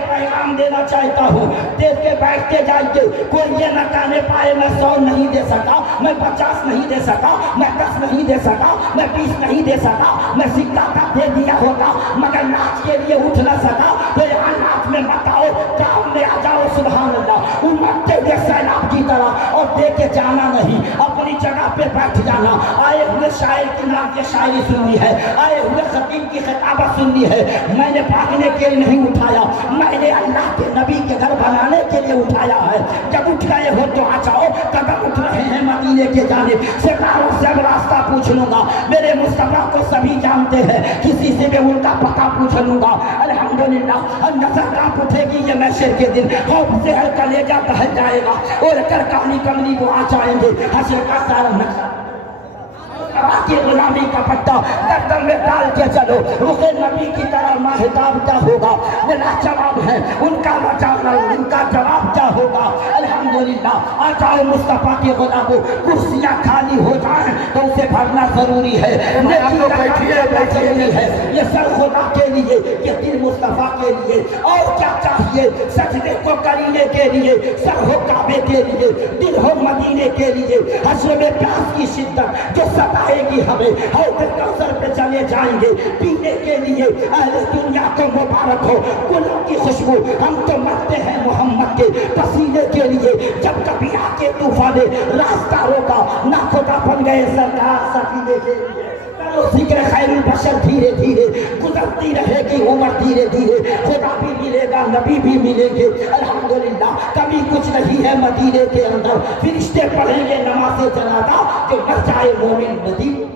पैगाम देना चाहता हूँ, देख के बैठते जाइए। कोई ये न कहने पाए मैं 100 नहीं दे सका, मैं 50 नहीं दे सका, मैं 10 नहीं दे सका, मैं 20 नहीं दे सका, मैं सिक्का का दे दिया होगा मगर नाच के लिए उठ न सका। तो यहाँ नाच में मत आओ, काम में आ जाओ। सुभान अल्लाह, उमड़ते हुए सैलाब की तरह, और दे के जाना नहीं, अपनी जगह पे बैठ जाना। आए हुए शायर के नाम की शायरी सुननी है, आए हुए खतीब की खिताबत सुननी है। मैंने भागने के लिए नहीं उठाया, मैंने अल्लाह के नबी के घर बनाने के लिए उठाया है। जब उठ गए हो तो आ जाओ, कदम उठ रहे हैं मदीने के जानिब, सितारों से अब रास्ता पूछ लूंगा। मेरे मुस्तफा को सभी जानते हैं, किसी से मैं उनका पता पूछ लूंगा। अल्हम्दुलिल्लाह, नजर कांप उठेगी ये महशर के दिन, खौफ से हर कलेजा दहल जाएगा और कर काली कमली को आ जाएंगे। हश्र का सारा नक्शा की गुलामी का पट्टा गर्दन में डाल के चलो। रुखे नबी की तरह माहिताब क्या होगा, मेरा जवाब है उनका जवाब क्या होगा। अल्हम्दुलिल्लाह, आ जाओ मुस्तफा के गुलामों, कुर्सियां खाली हो जाएं तो उसे भरना जरूरी है। जरूरी है ये सर खुदा के लिए, ये दिल मुस्तफा के लिए। और क्या चाहिए? सजदे को करीने के लिए, सर हो काबे के लिए, दिल हो मदीने के लिए। हश्र में प्यास की शिद्दत जो सताएगी हमें, हौज़ कौसर पे चले जाएंगे पीने के लिए। अहले दुनिया को मुबारक हो गुलों की खुशबू, हम तो मरते हैं मोहम्मद के पसीने के लिए। जब कभी आके तूफान रास्ता रोका, ना खुदा बन गए सरकार सफीने के लिए। करो जिक्र खैरुल बशर, धीरे धीरे गुजरती रहेगी उम्र, धीरे धीरे खुदा भी मिलेगा, नबी भी मिलेंगे अल्हम्दुलिल्लाह। कभी कुछ नहीं है मदीने के अंदर, फरिश्ते पढ़ेंगे नमाज़े जनाजा, जो मर जाए मोमिन मदीने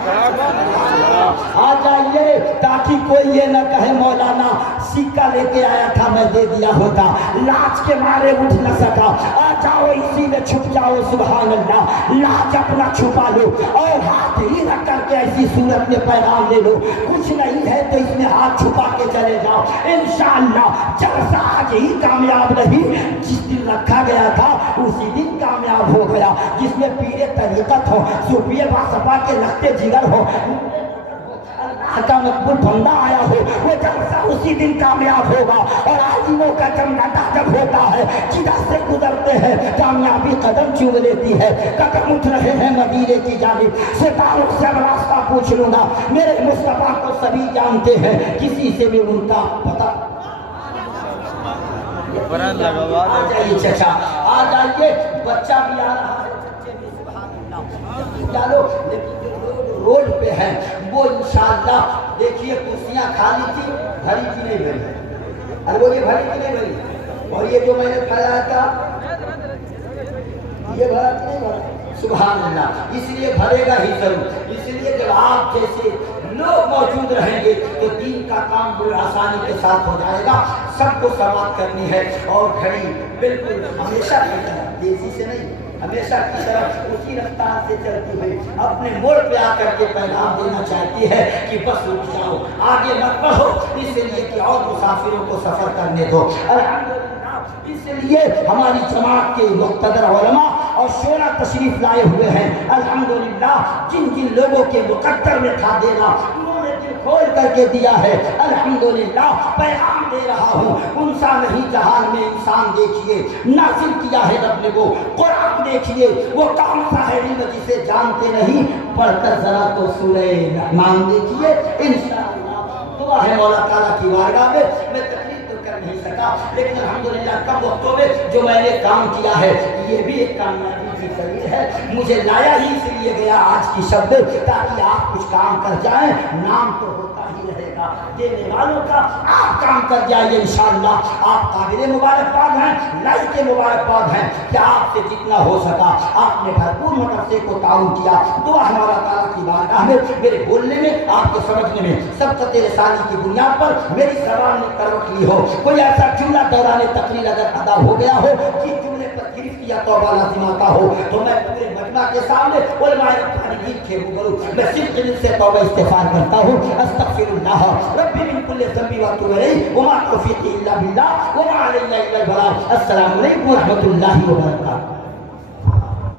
आ जाइए, ताकि कोई ये न कहे मौलाना सिक्का लेके आया था मैं दे दिया होता, लाज के मारे उठ न सका। आ जाओ इसी में छुप जाओ, सुभान अल्लाह। लाज अपना छुपा लो और हाथ ही रख करके ऐसी सूरत में पैगाम ले लो। कुछ नहीं है तो इसमें हाथ छुपा के चले जाओ, इंशाअल्लाह जलसा आज ही कामयाब नहीं, जिस दिन रखा गया था उसी दिन कामयाब हो गया। जिसमें पीरे तरीकत हो, सूफिए बासपा के लगते जिगर हो, का मकबूल बंदा आया हो, वो जलसा उसी दिन कामयाब होगा। और आजिमों का जमघटा जब होता है, जिधर से गुजरते हैं कामयाबी कदम चूम लेती है। कदम उठ रहे हैं मदीने की जानिब, सितारों से अब रास्ता पूछ लूंगा। मेरे मुस्तफा को सभी जानते हैं, किसी से भी उनका पता। आ जाइए चचा, आ जाइए, बच्चा भी आ रहा है, बच्चे भी सुभान अल्लाह। चलो, लेकिन रोड पे है वो इंशाअल्लाह। देखिए कुर्सियां खाली थी, भरी की नहीं भरी, अरे वो ये भरी की नहीं भरी। और ये जो मैंने फैलाया था ये भरा कि नहीं भरा? सुभान अल्लाह। इसलिए भरेगा ही जरूर। इसलिए जब आप जैसे लोग मौजूद रहेंगे तो दीन का काम बड़ी आसानी के साथ हो जाएगा। सबको समाप्त करनी है और घड़ी बिल्कुल हमेशा की तरह, तेजी से नहीं, हमेशा की तरफ उसी रफ्तार से चलती हुई अपने मोड़ पे आकर के पैगाम देना चाहती है कि बस रुक जाओ, आगे मत बढ़ो, इसलिए कि और मुसाफिरों को सफर करने दो। अल्हम्दुलिल्लाह, इसलिए हमारी जमात के मुक़्तदर उलमा और शोरा तशरीफ लाए हुए हैं। अल्हम्दुलिल्लाह, जिन जिन लोगों के मुक़द्दर में था देना, उन्होंने दिल खोल करके दिया है। अल्हम्दुलिल्लाह, पैगाम दे रहा हूँ, उनसा नहीं जहान में इंसान देखिए, नाज़िल किया है रब ने वो कुरान देखिए। वो कौन सा है इल्म जिसे जानते नहीं, पढ़कर जरा तो सूरह रहमान देखिए। इंशाअल्लाह दुआ है मौला ताला की बारगाह में, मैं तकलीफ तो कर नहीं सका, लेकिन अल्हम्दुलिल्लाह कम वक्तों में जो मैंने काम किया है ये भी एक कामयाबी की दलील है। मुझे लाया ही इसलिए गया आज की शब्द, ताकि आप कुछ काम कर जाएं, नाम तो होता ही रहेगा देने वालों का। आप काम कर जाइए इंशाअल्लाह। आप काबिल मुबारकबाद हैं, लाइक के मुबारकबाद हैं कि आपसे जितना हो सका आपने भरपूर मदद से को ताउन किया। दुआ है मौला ताला की बारगाह में मेरे बोलने में, आपके समझने में सबकत रसानी की बुनियाद पर मेरी ज़बान ने करवट ली हो। कोई ऐसा जुमला दौरान तकरीर अगर अदा हो गया हो कि जुमले पर गिरफ्त या तौबा लाजिम आता हो, तो मैं पूरे मजमा के सामने उलमाए रब्बानी के रूबरू मैं सिर्फ दिल से तौबा इस्तिग़फ़ार करता हूँ। अस्तग़फिरुल्लाह रब्बी मिन कुल्लि ज़ंबि व अतूबु इलैहि व मा तौफ़ीक़ी इल्ला बिल्लाह व मा अलैना इल्लल बलाग़। अस्सलामु अलैकुम व रहमतुल्लाहि व बरकातुहू।